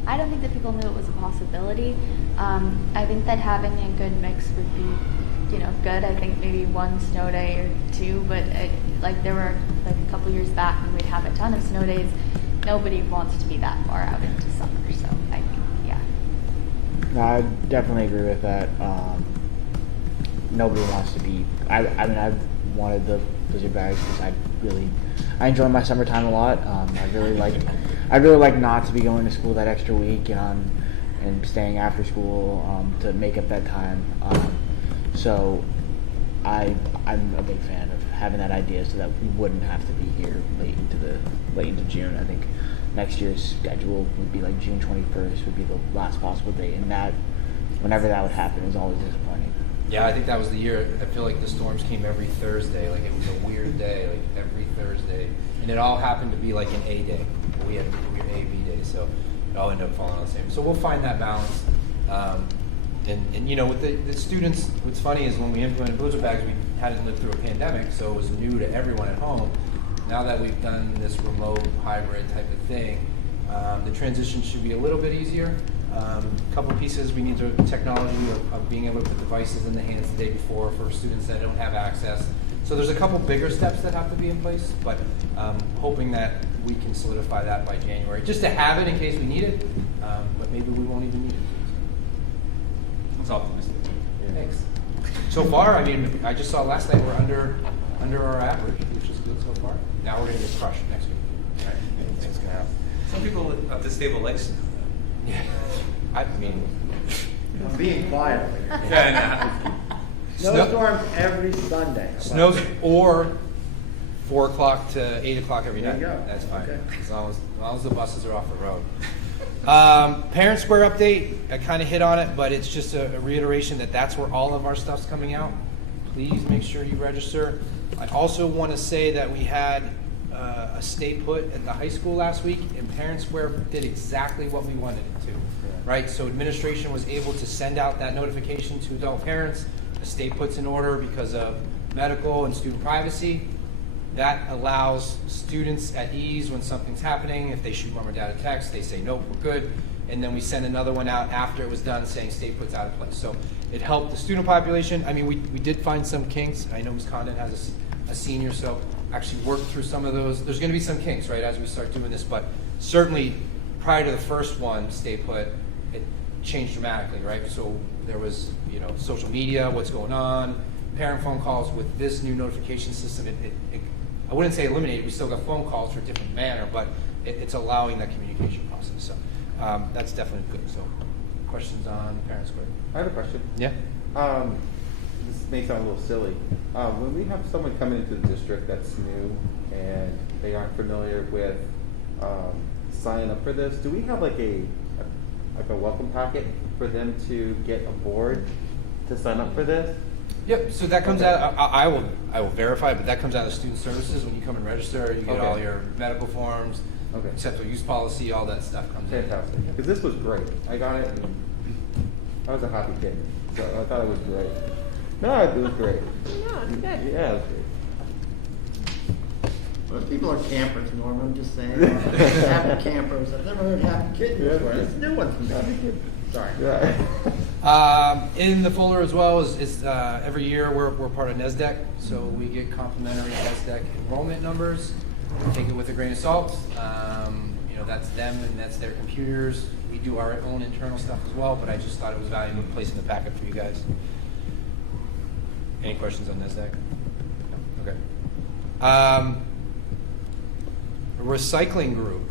I don't think that people knew it was a possibility. I think that having a good mix would be, good. I think maybe one snow day or two, but there were like a couple years back when we'd have a ton of snow days. Nobody wants to be that far out into summer, so I think, yeah. No, I definitely agree with that. Nobody wants to be. I mean, I've wanted the blizzard bags because I enjoy my summertime a lot. I'd really like not to be going to school that extra week and staying after school to make up that time. So I'm a big fan of having that idea so that we wouldn't have to be here late into June. I think next year's schedule would be like June 21st would be the last possible date, and that whenever that would happen is always disappointing. Yeah, I think that was the year. I feel like the storms came every Thursday. Like it was a weird day, like every Thursday, and it all happened to be like an A day. We had A, B day, so it all ended up falling on the same. So we'll find that balance. And with the students, what's funny is when we implemented blizzard bags, we hadn't lived through a pandemic, so it was new to everyone at home. Now that we've done this remote hybrid type of thing, the transition should be a little bit easier. A couple pieces, we need the technology of being able to put devices in the hands the day before for students that don't have access. So there's a couple bigger steps that have to be in place, but hoping that we can solidify that by January, just to have it in case we need it, but maybe we won't even need it. That's optimistic. Yeah. Thanks. So far, I mean, I just saw last night we're under our average, which is good so far. Now we're going to get crushed next week. Right? It's going to happen. Some people at this table like snow. Yeah. I mean, I'm being quiet. Yeah, Snowstorms every Sunday. Snows or 4 o'clock to 8 o'clock every night. There you go. That's fine. Okay. As long as the buses are off the road. Parent Square update, I kind of hit on it, but it's just a reiteration that that's where all of our stuff's coming out. Please make sure you register. I also want to say that we had a stay put at the high school last week, and Parent Square did exactly what we wanted it to. Right? So administration was able to send out that notification to adult parents. The stay put's in order because of medical and student privacy. That allows students at ease when something's happening. If they shoot mom or dad a text, they say, nope, we're good. And then we send another one out after it was done saying stay put's out of place. So it helped the student population. I mean, we did find some kinks. I know Ms. Condon has a senior, so actually worked through some of those. There's going to be some kinks, right, as we start doing this. But certainly prior to the first one, stay put, it changed dramatically, right? So there was, social media, what's going on, parent phone calls. With this new notification system, I wouldn't say eliminated. We still got phone calls for a different manner, but it's allowing that communication process. So that's definitely good. So questions on Parent Square? I have a question. Yeah. This may sound a little silly. When we have someone come into the district that's new and they aren't familiar with signing up for this, do we have like a welcome packet for them to get aboard to sign up for this? Yep. So that comes out. I will verify, but that comes out of student services. When you come and register, you get all your medical forms, acceptable use policy, all that stuff comes in. Fantastic. Because this was great. I got it, and I was a happy kid, so I thought it was great. No, it was great. No, it's good. Yeah, it was great. Well, people are campers, Norm. I'm just saying. Happy campers. I've never heard happy kid before. This is a new one from happy kid. Sorry. Yeah. In the folder as well is every year we're part of NESDEC, so we get complimentary NESDEC enrollment numbers. Take it with a grain of salt. That's them and that's their computers. We do our own internal stuff as well, but I just thought it was valuable to place in the packet for you guys. Any questions on NESDEC? Okay. A recycling group.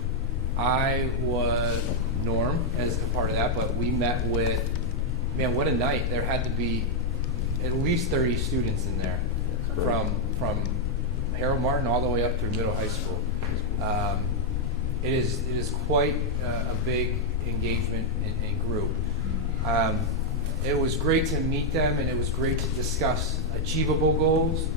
I was Norm as a part of that, but we met with, man, what a night. There had to be at least 30 students in there from Harold Martin all the way up through middle high school. It is quite a big engagement and group. It was great to meet them, and it was great to discuss achievable goals,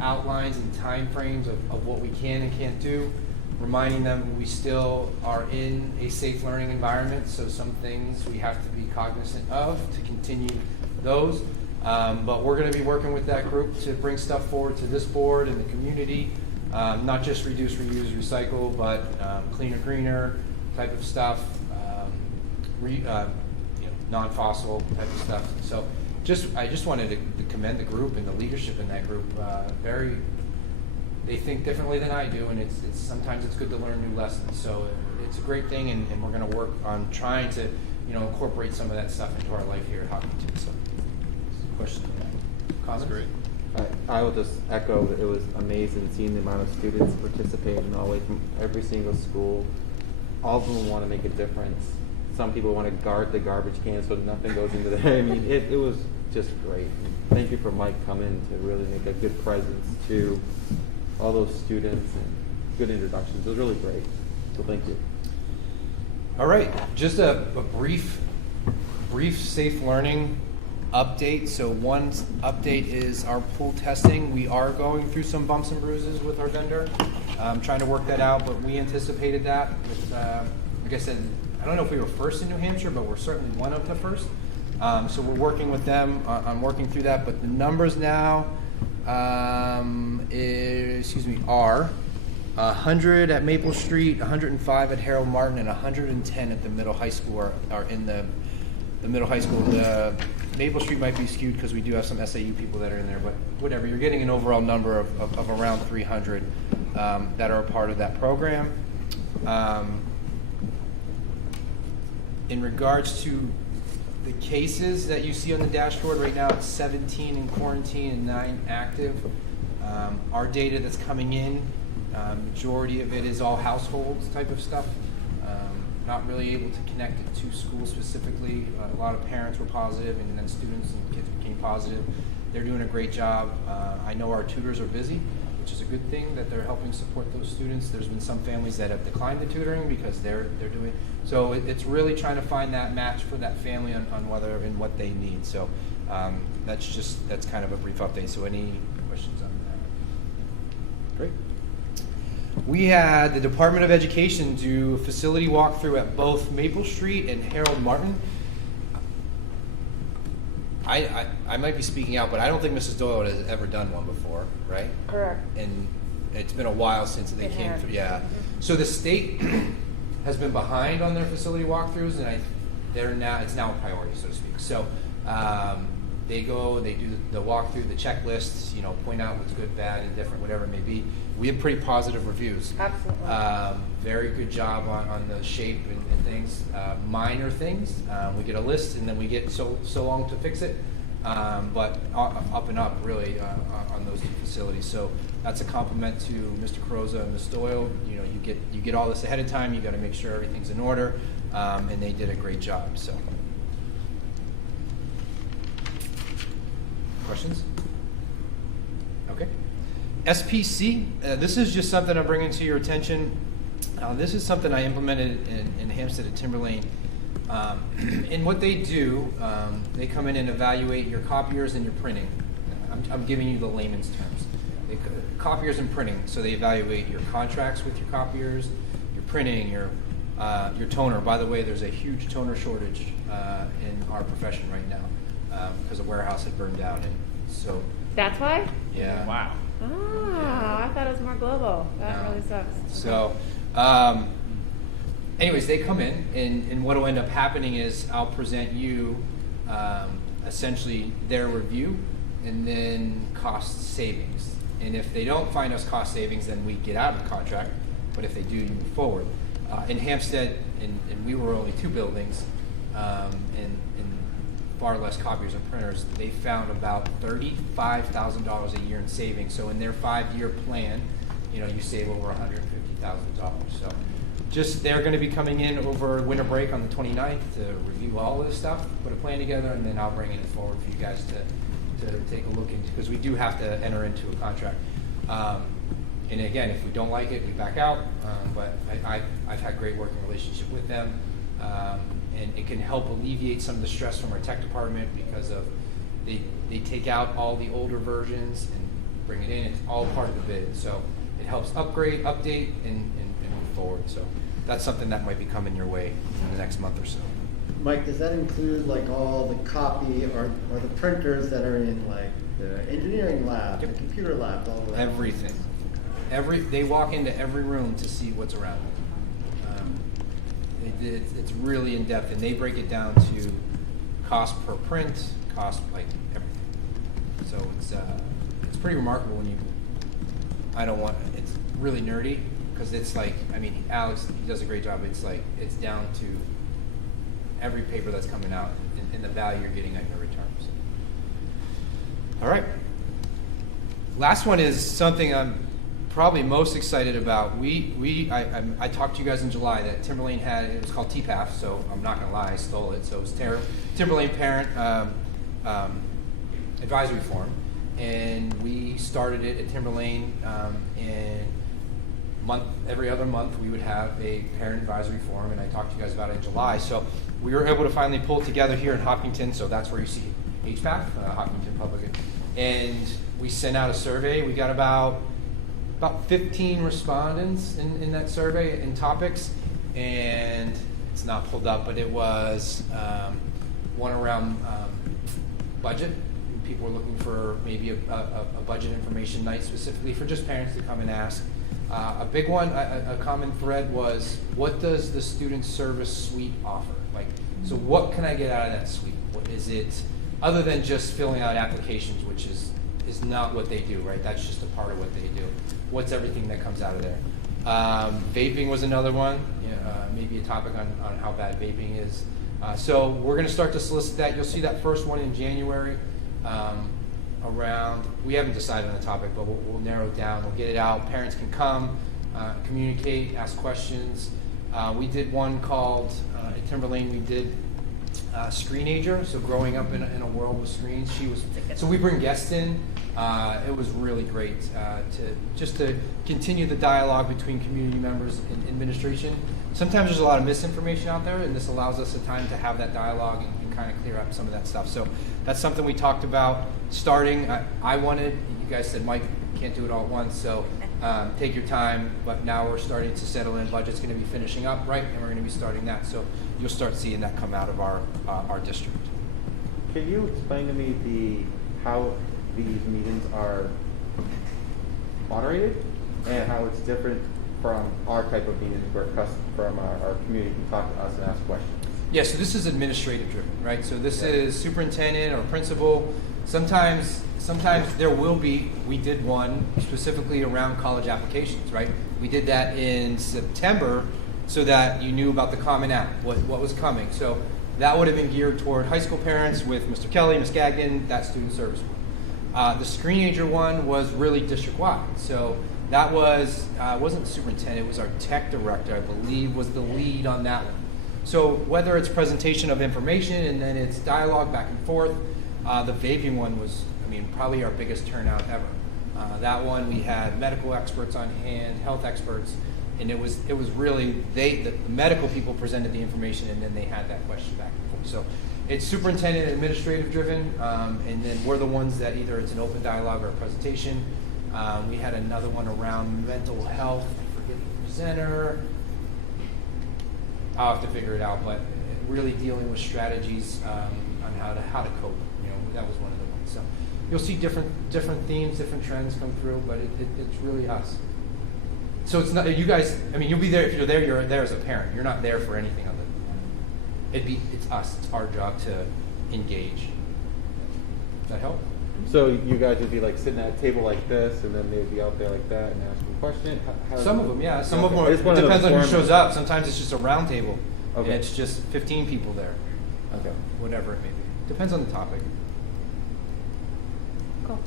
outlines and timeframes of what we can and can't do, reminding them we still are in a safe learning environment, so some things we have to be cognizant of to continue those. But we're going to be working with that group to bring stuff forward to this board and the community, not just reduce, reuse, recycle, but cleaner, greener type of stuff, non-fossil type of stuff. So I just wanted to commend the group and the leadership in that group. They think differently than I do, and it's sometimes it's good to learn new lessons. So it's a great thing, and we're going to work on trying to incorporate some of that stuff into our life here at Hopkinton. So, questions? Comments? Great. I will just echo that it was amazing seeing the amount of students participating all the way from every single school. All of them want to make a difference. Some people want to guard the garbage can so nothing goes into there. I mean, it was just great. Thank you for Mike coming to really make a good presence to all those students and good introductions. It was really great. So thank you. All right, just a brief safe learning update. So one update is our pool testing. We are going through some bumps and bruises with our vendor. Trying to work that out, but we anticipated that. With, like I said, I don't know if we were first in New Hampshire, but we're certainly one of the first. So we're working with them on working through that. But the numbers now are 100 at Maple Street, 105 at Harold Martin, and 110 at the middle high school are in the middle high school. The Maple Street might be skewed because we do have some SAU people that are in there, but whatever. You're getting an overall number of around 300 that are a part of that program. In regards to the cases that you see on the dashboard right now, it's 17 in quarantine and 9 active. Our data that's coming in, majority of it is all households type of stuff. Not really able to connect it to school specifically. A lot of parents were positive, and then students and kids became positive. They're doing a great job. I know our tutors are busy, which is a good thing that they're helping support those students. There's been some families that have declined the tutoring because they're doing. So it's really trying to find that match for that family on whether and what they need. So that's kind of a brief update. So any questions on that? Great. We had the Department of Education do a facility walkthrough at both Maple Street and Harold Martin. I might be speaking out, but I don't think Mrs. Doyle has ever done one before, right? Correct. And it's been a while since they came through. Yeah. So the state has been behind on their facility walkthroughs, and it's now a priority, so to speak. So they do the walkthrough, the checklists, point out what's good, bad, indifferent, whatever it may be. We have pretty positive reviews. Absolutely. Very good job on the shape and things. Minor things, we get a list and then we get so long to fix it, but up and up really on those two facilities. So that's a compliment to Mr. Carosa and Ms. Doyle. You get all this ahead of time. You got to make sure everything's in order, and they did a great job. So, questions? Okay. SPC, this is just something I'm bringing to your attention. This is something I implemented in Hampstead at Timberlane. And what they do, they come in and evaluate your copiers and your printing. I'm giving you the layman's terms. Copiers and printing, so they evaluate your contracts with your copiers, your printing, your toner. By the way, there's a huge toner shortage in our profession right now because a warehouse had burned down. And so that's why? Yeah. Wow. I thought it was more global. That really sucks. So, anyways, they come in, and what will end up happening is I'll present you essentially their review and then cost savings. And if they don't find us cost savings, then we get out of the contract. But if they do, you move forward. In Hampstead, and we were only 2 buildings, and far less copiers and printers, they found about $35,000 a year in savings. So in their 5-year plan, you save over $150,000. So just they're going to be coming in over winter break on the 29th to review all of this stuff, put a plan together, and then I'll bring it forward for you guys to take a look into, because we do have to enter into a contract. And again, if we don't like it, we back out. But I've had great working relationship with them. and it can help alleviate some of the stress from our tech department because of they take out all the older versions and bring it in. It's all part of the bid, so it helps upgrade, update, and move forward. So that's something that might be coming your way in the next month or so. Mike, does that include like all the copy or the printers that are in like the engineering lab, the computer lab, all of that? Everything. They walk into every room to see what's around them. It's really in depth, and they break it down to cost per print, cost like everything. So it's pretty remarkable when you. It's really nerdy because it's like, I mean, Alex, he does a great job. It's like it's down to every paper that's coming out and the value you're getting on your returns. All right. Last one is something I'm probably most excited about. I talked to you guys in July that Timberlane had, it was called TPAF, so I'm not going to lie, I stole it. So it was Timberlane Parent Advisory Forum, and we started it at Timberlane, and every other month we would have a parent advisory forum, and I talked to you guys about it in July. So we were able to finally pull it together here in Hopkinton, so that's where you see HPAF, Hopkinton Public. And we sent out a survey. We got about 15 respondents in that survey in topics, and it's not pulled up, but it was one around budget. People were looking for maybe a budget information night specifically for just parents to come and ask. A big one, a common thread was, what does the student service suite offer? Like, so what can I get out of that suite? What is it, other than just filling out applications, which is not what they do, right? That's just a part of what they do. What's everything that comes out of there? Vaping was another one, maybe a topic on how bad vaping is. So we're going to start to solicit that. You'll see that first one in January. We haven't decided on the topic, but we'll narrow it down. We'll get it out. Parents can come, communicate, ask questions. We did one called, at Timberlane, we did Screenager, so growing up in a world with screens. So we bring guests in. It was really great to continue the dialogue between community members and administration. Sometimes there's a lot of misinformation out there, and this allows us a time to have that dialogue and kind of clear up some of that stuff. So that's something we talked about starting. I wanted, you guys said, Mike, can't do it all at once, so take your time, but now we're starting to settle in. Budget's going to be finishing up, right, and we're going to be starting that, so you'll start seeing that come out of our district. Can you explain to me how these meetings are moderated and how it's different from our type of meetings where from our community can talk to us and ask questions? Yeah, so this is administrative driven, right? So this is superintendent or principal. Sometimes there will be, we did one specifically around college applications, right? We did that in September so that you knew about the Common App, what was coming. So that would have been geared toward high school parents with Mr. Kelly, Ms. Gagnon, that student service one. The Screenager one was really district-wide. So that wasn't the superintendent, it was our tech director, I believe, was the lead on that one. So whether it's presentation of information and then it's dialogue back and forth, the vaping one was, probably our biggest turnout ever. That one we had medical experts on hand, health experts, and it was really the medical people presented the information and then they had that question back and forth. So it's superintendent administrative driven, and then we're the ones that either it's an open dialogue or a presentation. We had another one around mental health. I forget the presenter. I'll have to figure it out, but really dealing with strategies on how to cope. That was one of the ones. So you'll see different themes, different trends come through, but it's really us. So it's not you guys. You'll be there if you're there. You're there as a parent. You're not there for anything other than it's us. It's our job to engage. Does that help? So you guys would be like sitting at a table like this, and then they would be out there like that and asking questions? Some of them, yeah. Some of them, it depends on who shows up. Sometimes it's just a round table. Okay. And it's just 15 people there. Okay. Whatever it may be. Depends on the topic. Cool.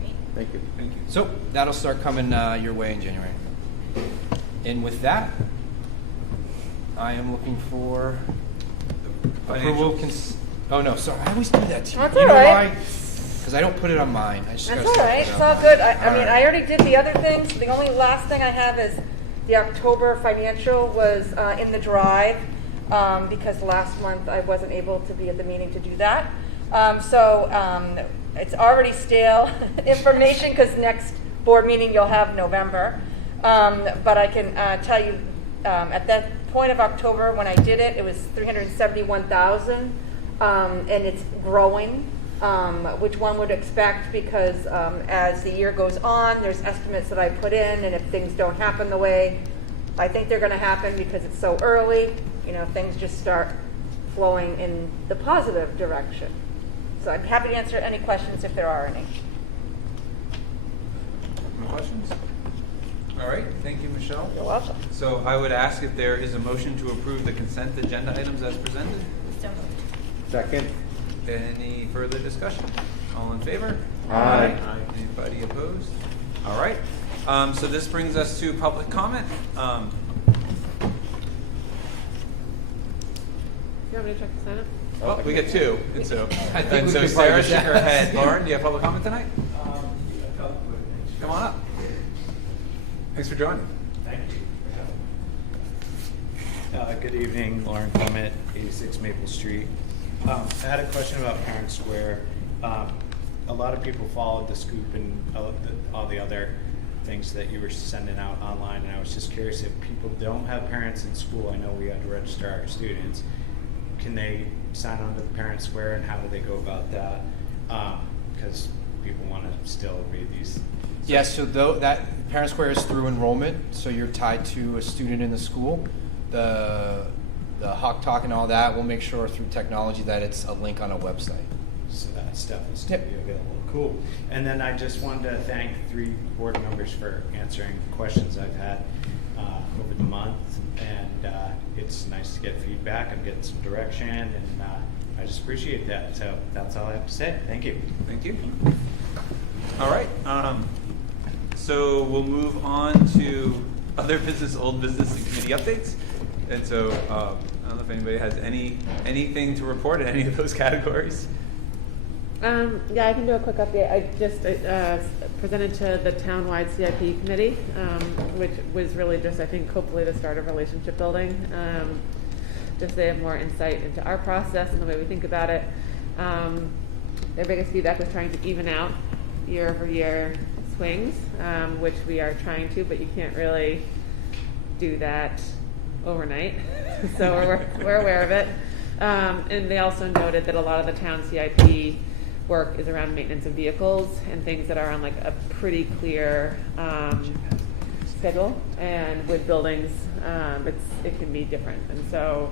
Great. Thank you. Thank you. So that'll start coming your way in January. And with that, I am looking for approval. Oh no, sorry. I always do that to you. That's all right. Because I don't put it on mine. That's all right. It's all good. I already did the other things. The only last thing I have is the October financial was in the drive. because last month I wasn't able to be at the meeting to do that. It's already stale information because next board meeting you'll have November. But I can tell you at that point of October when I did it, it was 371,000, and it's growing, which one would expect because as the year goes on, there's estimates that I put in, and if things don't happen the way I think they're going to happen because it's so early, things just start flowing in the positive direction. So I'm happy to answer any questions if there are any. Any questions? All right, thank you, Michelle. You're welcome. So I would ask if there is a motion to approve the consent agenda items as presented. So moved. Second. Any further discussion? All in favor? Aye. Anybody opposed? All right. So this brings us to public comment. You want me to check the Senate? Well, we get two. And so, I think we so could Sarah probably shook her just- head. Lauren, do you have public comment tonight? Come on up. Thanks for joining. Thank you. Good evening, Lauren Clement, 86 Maple Street. I had a question about Parent Square. A lot of people followed the scoop and all the other things that you were sending out online, and I was just curious if people don't have parents in school. I know we had to register our students. Can they sign on to the Parent Square, and how do they go about that? Because people want to still read these. Yes, so that Parent Square is through enrollment, so you're tied to a student in the school. The Hawk Talk and all that, we'll make sure through technology that it's a link on a website. So that stuff is still be available. Cool. And then I just wanted to thank 3 board members for answering questions I've had over the month, and it's nice to get feedback. I'm getting some direction, and I just appreciate that. So that's all I have to say. Thank you. Thank you. All right. So we'll move on to other business, old business, and committee updates. And so I don't know if anybody has anything to report in any of those categories. Yeah, I can do a quick update. I just presented to the town-wide CIP committee, which was really just, I think, hopefully the start of relationship building. Just they have more insight into our process and the way we think about it. Their biggest feedback was trying to even out year-over-year swings, which we are trying to, but you can't really do that overnight. So we're aware of it. And they also noted that a lot of the town CIP work is around maintenance of vehicles and things that are on like a pretty clear schedule. And with buildings, it can be different. And so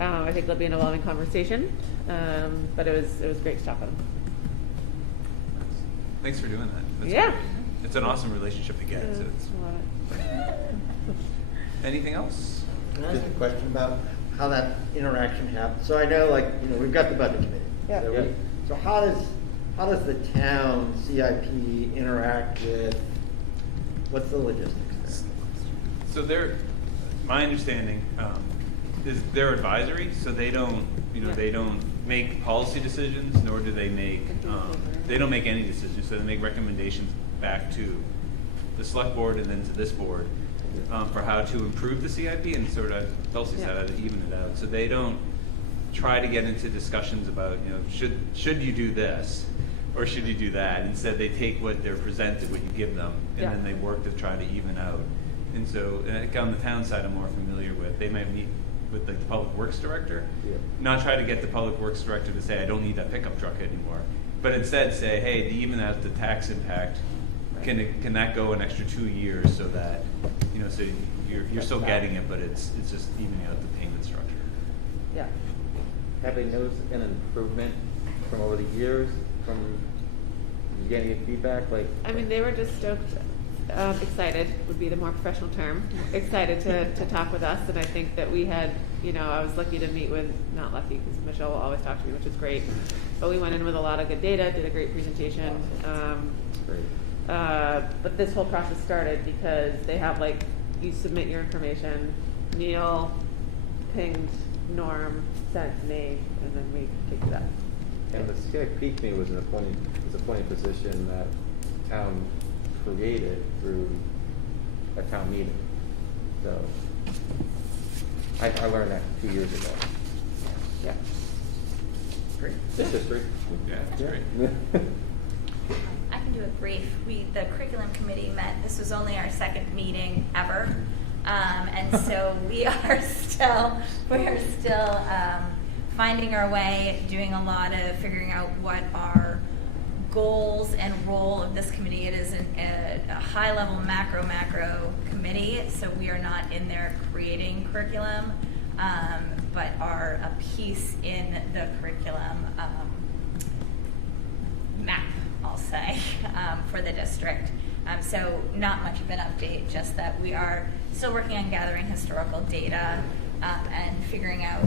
I think there'll be an evolving conversation. But it was great to talk with them. Thanks for doing that. That's Yeah. great. It's an awesome relationship to get. So anything else? Can I ask a question about how that interaction happens? So I know, we've got the budget committee. Yeah. So how does the town CIP interact with, what's the logistics there? So my understanding is they're advisory, so they don't, they don't make policy decisions, nor do they make, they don't make any decisions. So they make recommendations back to the select board and then to this board for how to improve the CIP and sort of, Kelsey said, how to even it out. So they don't try to get into discussions about, should you do this or should you do that? Instead, they take what they're presented, what you give them, and then they work to try to even out. And so, on the town side, I'm more familiar with. They might meet with the public works director, not try to get the public works director to say, I don't need that pickup truck anymore, but instead say, hey, to even out the tax impact, can that go an extra 2 years so that, so you're still getting it, but it's just evening out the payment structure. Yeah. Have they noticed an improvement from over the years? From getting any feedback? I mean, they were just stoked, excited would be the more professional term, excited to talk with us. And I think that we had, I was lucky to meet with, not lucky because Michelle will always talk to me, which is great. But we went in with a lot of good data, did a great presentation. But this whole process started because they have you submit your information, Neil pinged Norm, sent me, and then we kicked it up. And the CIP committee was an appointed position that town created through a town meeting. So I learned that 2 years ago. Yeah. Great. It's history. Yeah, that's great. I can do it brief. The curriculum committee met, this was only our second meeting ever. And so we are still finding our way, doing a lot of figuring out what our goals and role of this committee. It is a high level macro committee, so we are not in there creating curriculum, but are a piece in the curriculum map, I'll say, for the district. So not much of an update, just that we are still working on gathering historical data and figuring out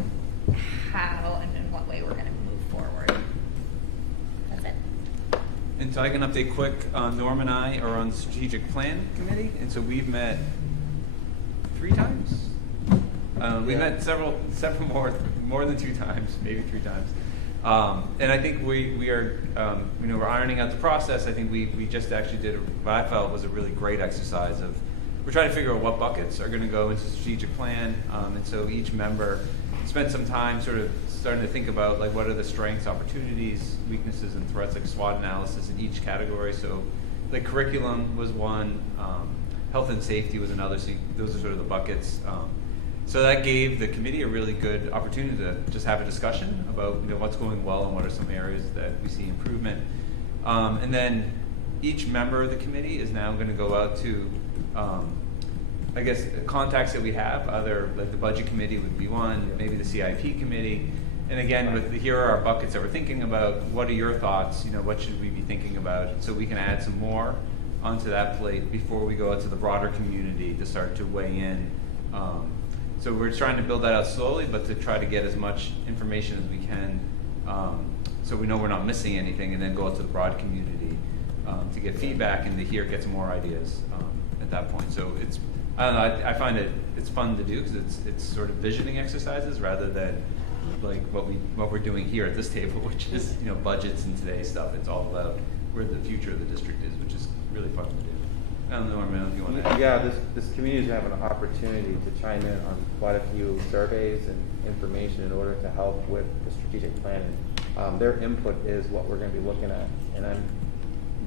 how and in what way we're going to move forward. That's it. And so I can update quick. Norm and I are on the strategic plan committee, and so we've met 3 times. We've met several more than 2 times, maybe 3 times. And I think we are, we're ironing out the process. I think we just actually did what I felt was a really great exercise of, we're trying to figure out what buckets are going to go into the strategic plan. And so each member spent some time sort of starting to think about like what are the strengths, opportunities, weaknesses, and threats, like SWOT analysis in each category. So like curriculum was one, health and safety was another. So those are sort of the buckets. So that gave the committee a really good opportunity to just have a discussion about what's going well and what are some areas that we see improvement. And then each member of the committee is now going to go out to, I guess, contacts that we have. Either like the budget committee would be one, maybe the CIP committee. And again, here are our buckets that we're thinking about. What are your thoughts? What should we be thinking about? So we can add some more onto that plate before we go out to the broader community to start to weigh in. So we're trying to build that out slowly, but to try to get as much information as we can, so we know we're not missing anything, and then go out to the broad community to get feedback and to get some more ideas at that point. So it's, I don't know, I find it's fun to do because it's sort of visioning exercises rather than like what we're doing here at this table, which is budgets and today's stuff. It's all about where the future of the district is, which is really fun to do. I don't know, Norman, if you want to. Yeah, this community is having an opportunity to chime in on quite a few surveys and information in order to help with the strategic planning. Their input is what we're going to be looking at, and I'm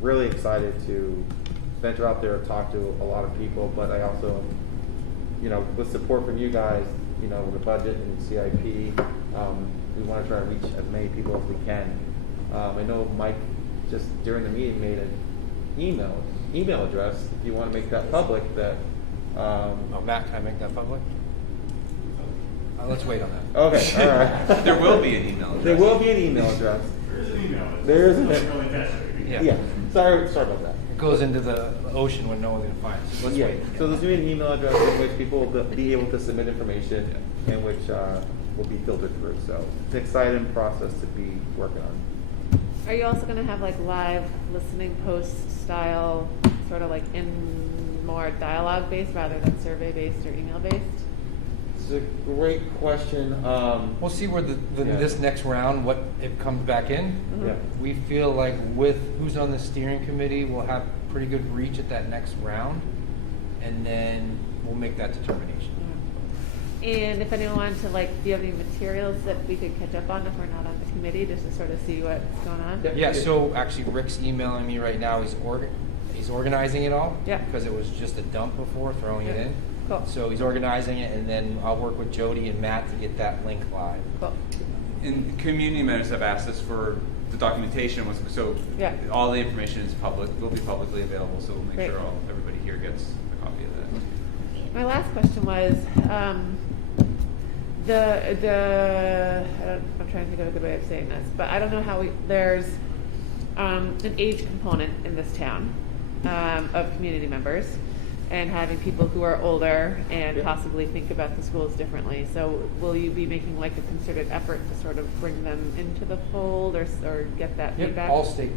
really excited to venture out there and talk to a lot of people. But I also, with support from you guys, with the budget and CIP, we want to try to reach as many people as we can. I know Mike just during the meeting made an email address, if you want to make that public, that Matt, can I make that public? Let's wait on that. Okay, all right. There will be an email address. There will be an email address. There is an email address. There is Yeah. Yeah. Sorry about that. It goes into the ocean when no one's going to find it. So let's wait. So there's going to be an email address in which people will be able to submit information, and which will be filtered through. So it's an exciting process to be working on. Are you also going to have like live listening post style, sort of like in more dialogue based rather than survey based or email based? It's a great question. We'll see where this next round, what it comes back in. Yeah. We feel like with who's on the steering committee, we'll have pretty good reach at that next round, and then we'll make that determination. And if anyone wanted to, do you have any materials that we could catch up on if we're not on the committee, just to sort of see what's going on? Yeah, so actually Rick's emailing me right now. He's organizing it all. Yeah. Because it was just a dump before, throwing it in. Cool. So he's organizing it, and then I'll work with Jody and Matt to get that link live. Cool. And community members have asked us for the documentation, so Yeah. all the information is public, will be publicly available, so we'll make Great. sure everybody here gets a copy of that. My last question was, I'm trying to think of a good way of saying this, but I don't know how there's an age component in this town of community members, and having people who are older and possibly think about the schools differently. So will you be making a concerted effort to sort of bring them into the fold or get that feedback? All state.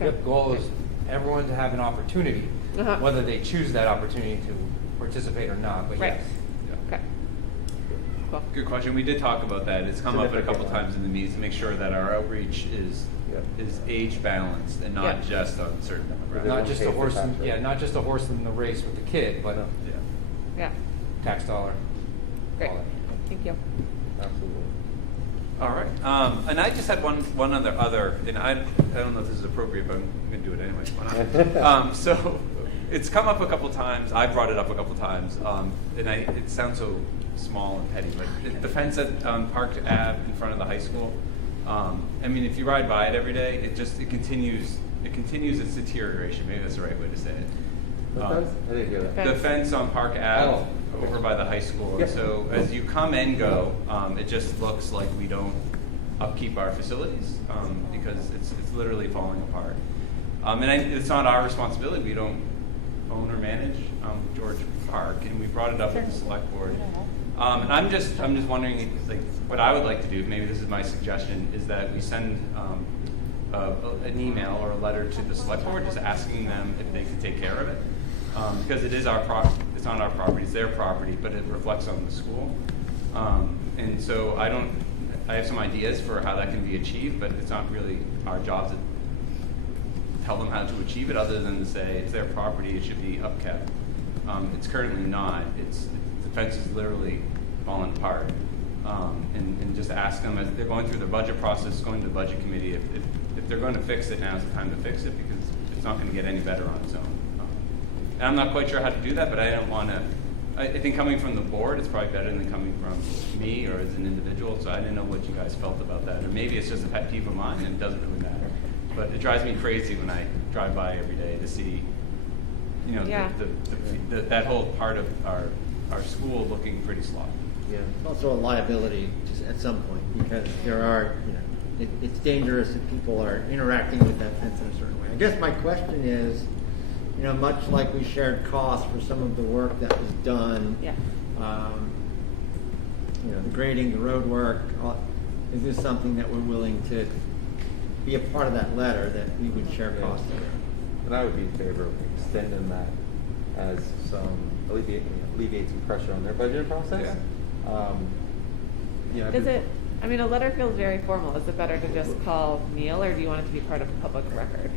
The Okay. goal is everyone to have an opportunity, whether they choose that opportunity to participate or not, but Right. yes. Okay. Cool. Good question. We did talk about that. It's come up a couple Significant. times in the meetings to make sure that our outreach is age balanced and not just on certain demographics. Not just a horse, not just a horse in the race with the kid, but Yeah. tax dollar. Great. all that. Thank you. Absolutely. All right. And I just had one other, and I don't know if this is appropriate, but I'm going to do it anyway. Why not? So it's come up a couple times. I brought it up a couple times, and it sounds so small and petty, but the fence at Park Ave in front of the high school. I mean, if you ride by it every day, it continues its deterioration. Maybe that's the right way to say it. The fence? I didn't hear that. The fence on Park Ave over by the high school. Yep. So as you come and go, it just looks like we don't upkeep our facilities because it's literally falling apart. It's not our responsibility. We don't own or manage George Park, and we brought it up with the select board. And I'm just wondering, like, what I would like to do. Maybe this is my suggestion: is that we send an email or a letter to the select board, just asking them if they could take care of it, because it is our property. It's not our property; it's their property, but it reflects on the school. And so I have some ideas for how that can be achieved, but it's not really our job to tell them how to achieve it, other than to say it's their property; it should be upkept. It's currently not. The fence is literally falling apart. And just ask them, as they're going through the budget process, going to the budget committee, if they're going to fix it, now's the time to fix it, because it's not going to get any better on its own. And I'm not quite sure how to do that, but I don't want to. I think coming from the board, it's probably better than coming from me or as an individual. So I didn't know what you guys felt about that, or maybe it's just a pet peeve of mine and it doesn't really matter. But it drives me crazy when I drive by every day to see, that whole part of our school looking pretty sloppy. Yeah, it's also a liability just at some point, because there are, it's dangerous if people are interacting with that fence in a certain way. I guess my question is, much like we shared costs for some of the work that was done, the grading, the road work, is this something that we're willing to be a part of that letter, that we would share costs there? And I would be in favor of extending that as some alleviate some pressure on their budget process. A letter feels very formal. Is it better to just call Neil, or do you want it to be part of the public record?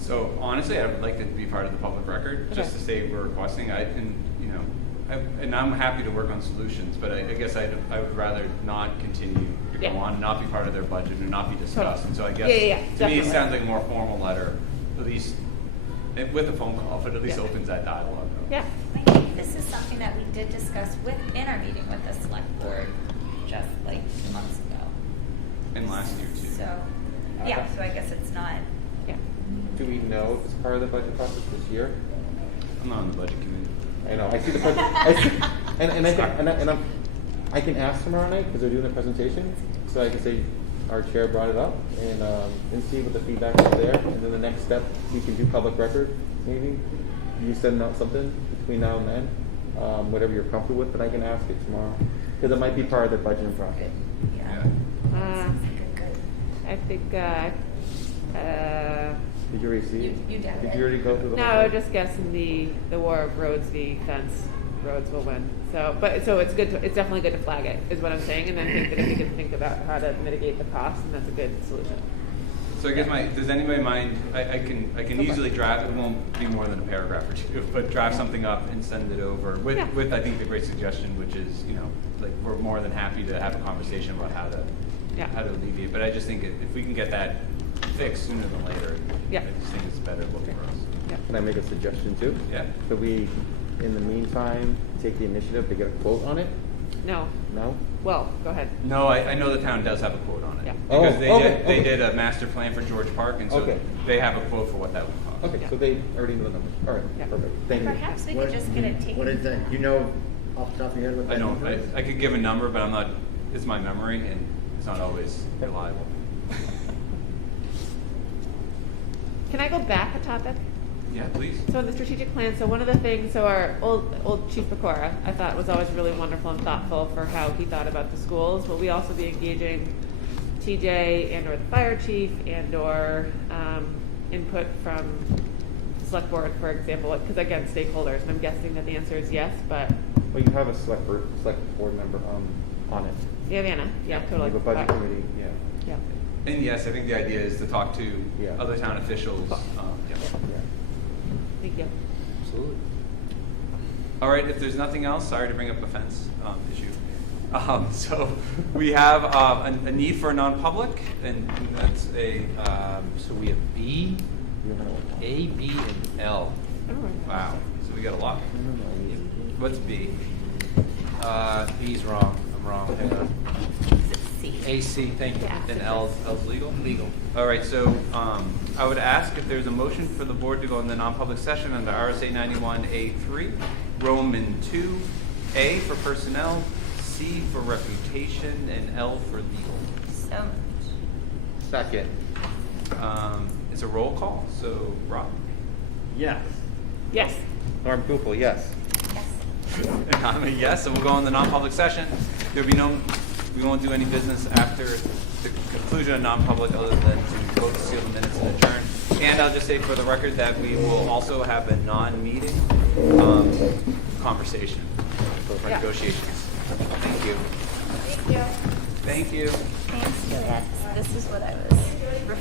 So honestly, I would like it to be part of the public record, just to say we're requesting. And I'm happy to work on solutions, but I guess I would rather not continue to go on and not be part of their budget and not be discussed. And so I guess to me it sounds like a more formal letter, at least with a phone call, but at least opens that dialogue. Yeah. I think this is something that we did discuss in our meeting with the select board just like 2 months ago. And last year too. So so I guess it's not. Yeah. Do we know if it's part of the budget process this year? I'm not on the budget committee. I know. I see the I can ask tomorrow night because they're doing a presentation, so I can say our chair brought it up and see what the feedback is there, and then the next step we can do public record. Maybe you send out something between now and then, whatever you're comfortable with, but I can ask it tomorrow because it might be part of the budgeting process. I think. Did you already see it? You did. Did you already go through the No, whole we're just guessing the war of roads v. fence. Roads will win. So it's good. It's definitely good to flag it, is what I'm saying, and then think that if we can think about how to mitigate the costs, and that's a good solution. So I guess does anybody mind? I can easily draft. It won't be more than a paragraph or two, but draft something up and send it over with I think the great suggestion, which is like we're more than happy to have a conversation about how to alleviate. But I just think if we can get that fixed sooner than later, I just think it's better looking for us. Yeah. Can I make a suggestion too? Yeah. Could we, in the meantime, take the initiative to get a quote on it? No. No? Well, go ahead. No, I know the town does have a quote on it. Yeah. Because they Okay. did a master plan for George Park, and so they have a quote for what that would cost. Okay, so they already know the numbers. All right, perfect. Thank you. Perhaps we could just get it taken. What is that? You know off the top of your head what that I know. number is? I could give a number, but I'm not. It's my memory, and it's not always reliable. Can I go back a topic? Yeah, please. So the strategic plan, so one of the things, so our old Chief Pecora, I thought was always really wonderful and thoughtful for how he thought about the schools. Will we also be engaging TJ and or the fire chief and or input from the select board, for example? Because again, stakeholders, and I'm guessing that the answer is yes, but. Well, you have a select board member on it. Yeah, Anna. Yeah, totally. The budget committee, yeah. Yeah. And yes, I think the idea is to talk to other town officials. Thank you. Absolutely. All right, if there's nothing else, sorry to bring up a fence issue. So we have a need for a non-public, and that's a, So we have B, A, B, and L. wow, so we got a lot. What's B? B's wrong. I'm wrong. Hang on. C. AC, thank you. Yeah. And L's legal? Legal. All right, so I would ask if there's a motion for the board to go in the non-public session under RSA 91A3, Roman 2, A for personnel, C for reputation, and L for legal. So moved. Second. It's a roll call, so Rob? Yes. Yes. Norm Poopel, yes. Yes. And I'm a yes, so we'll go in the non-public session. There'll be we won't do any business after the conclusion of non-public other than to vote to seal the minutes and adjourn. And I'll just say for the record that we will also have a non-meeting conversation for negotiations. Thank you. Thank you. Thank you. Thanks, Juliet. This is what I was referring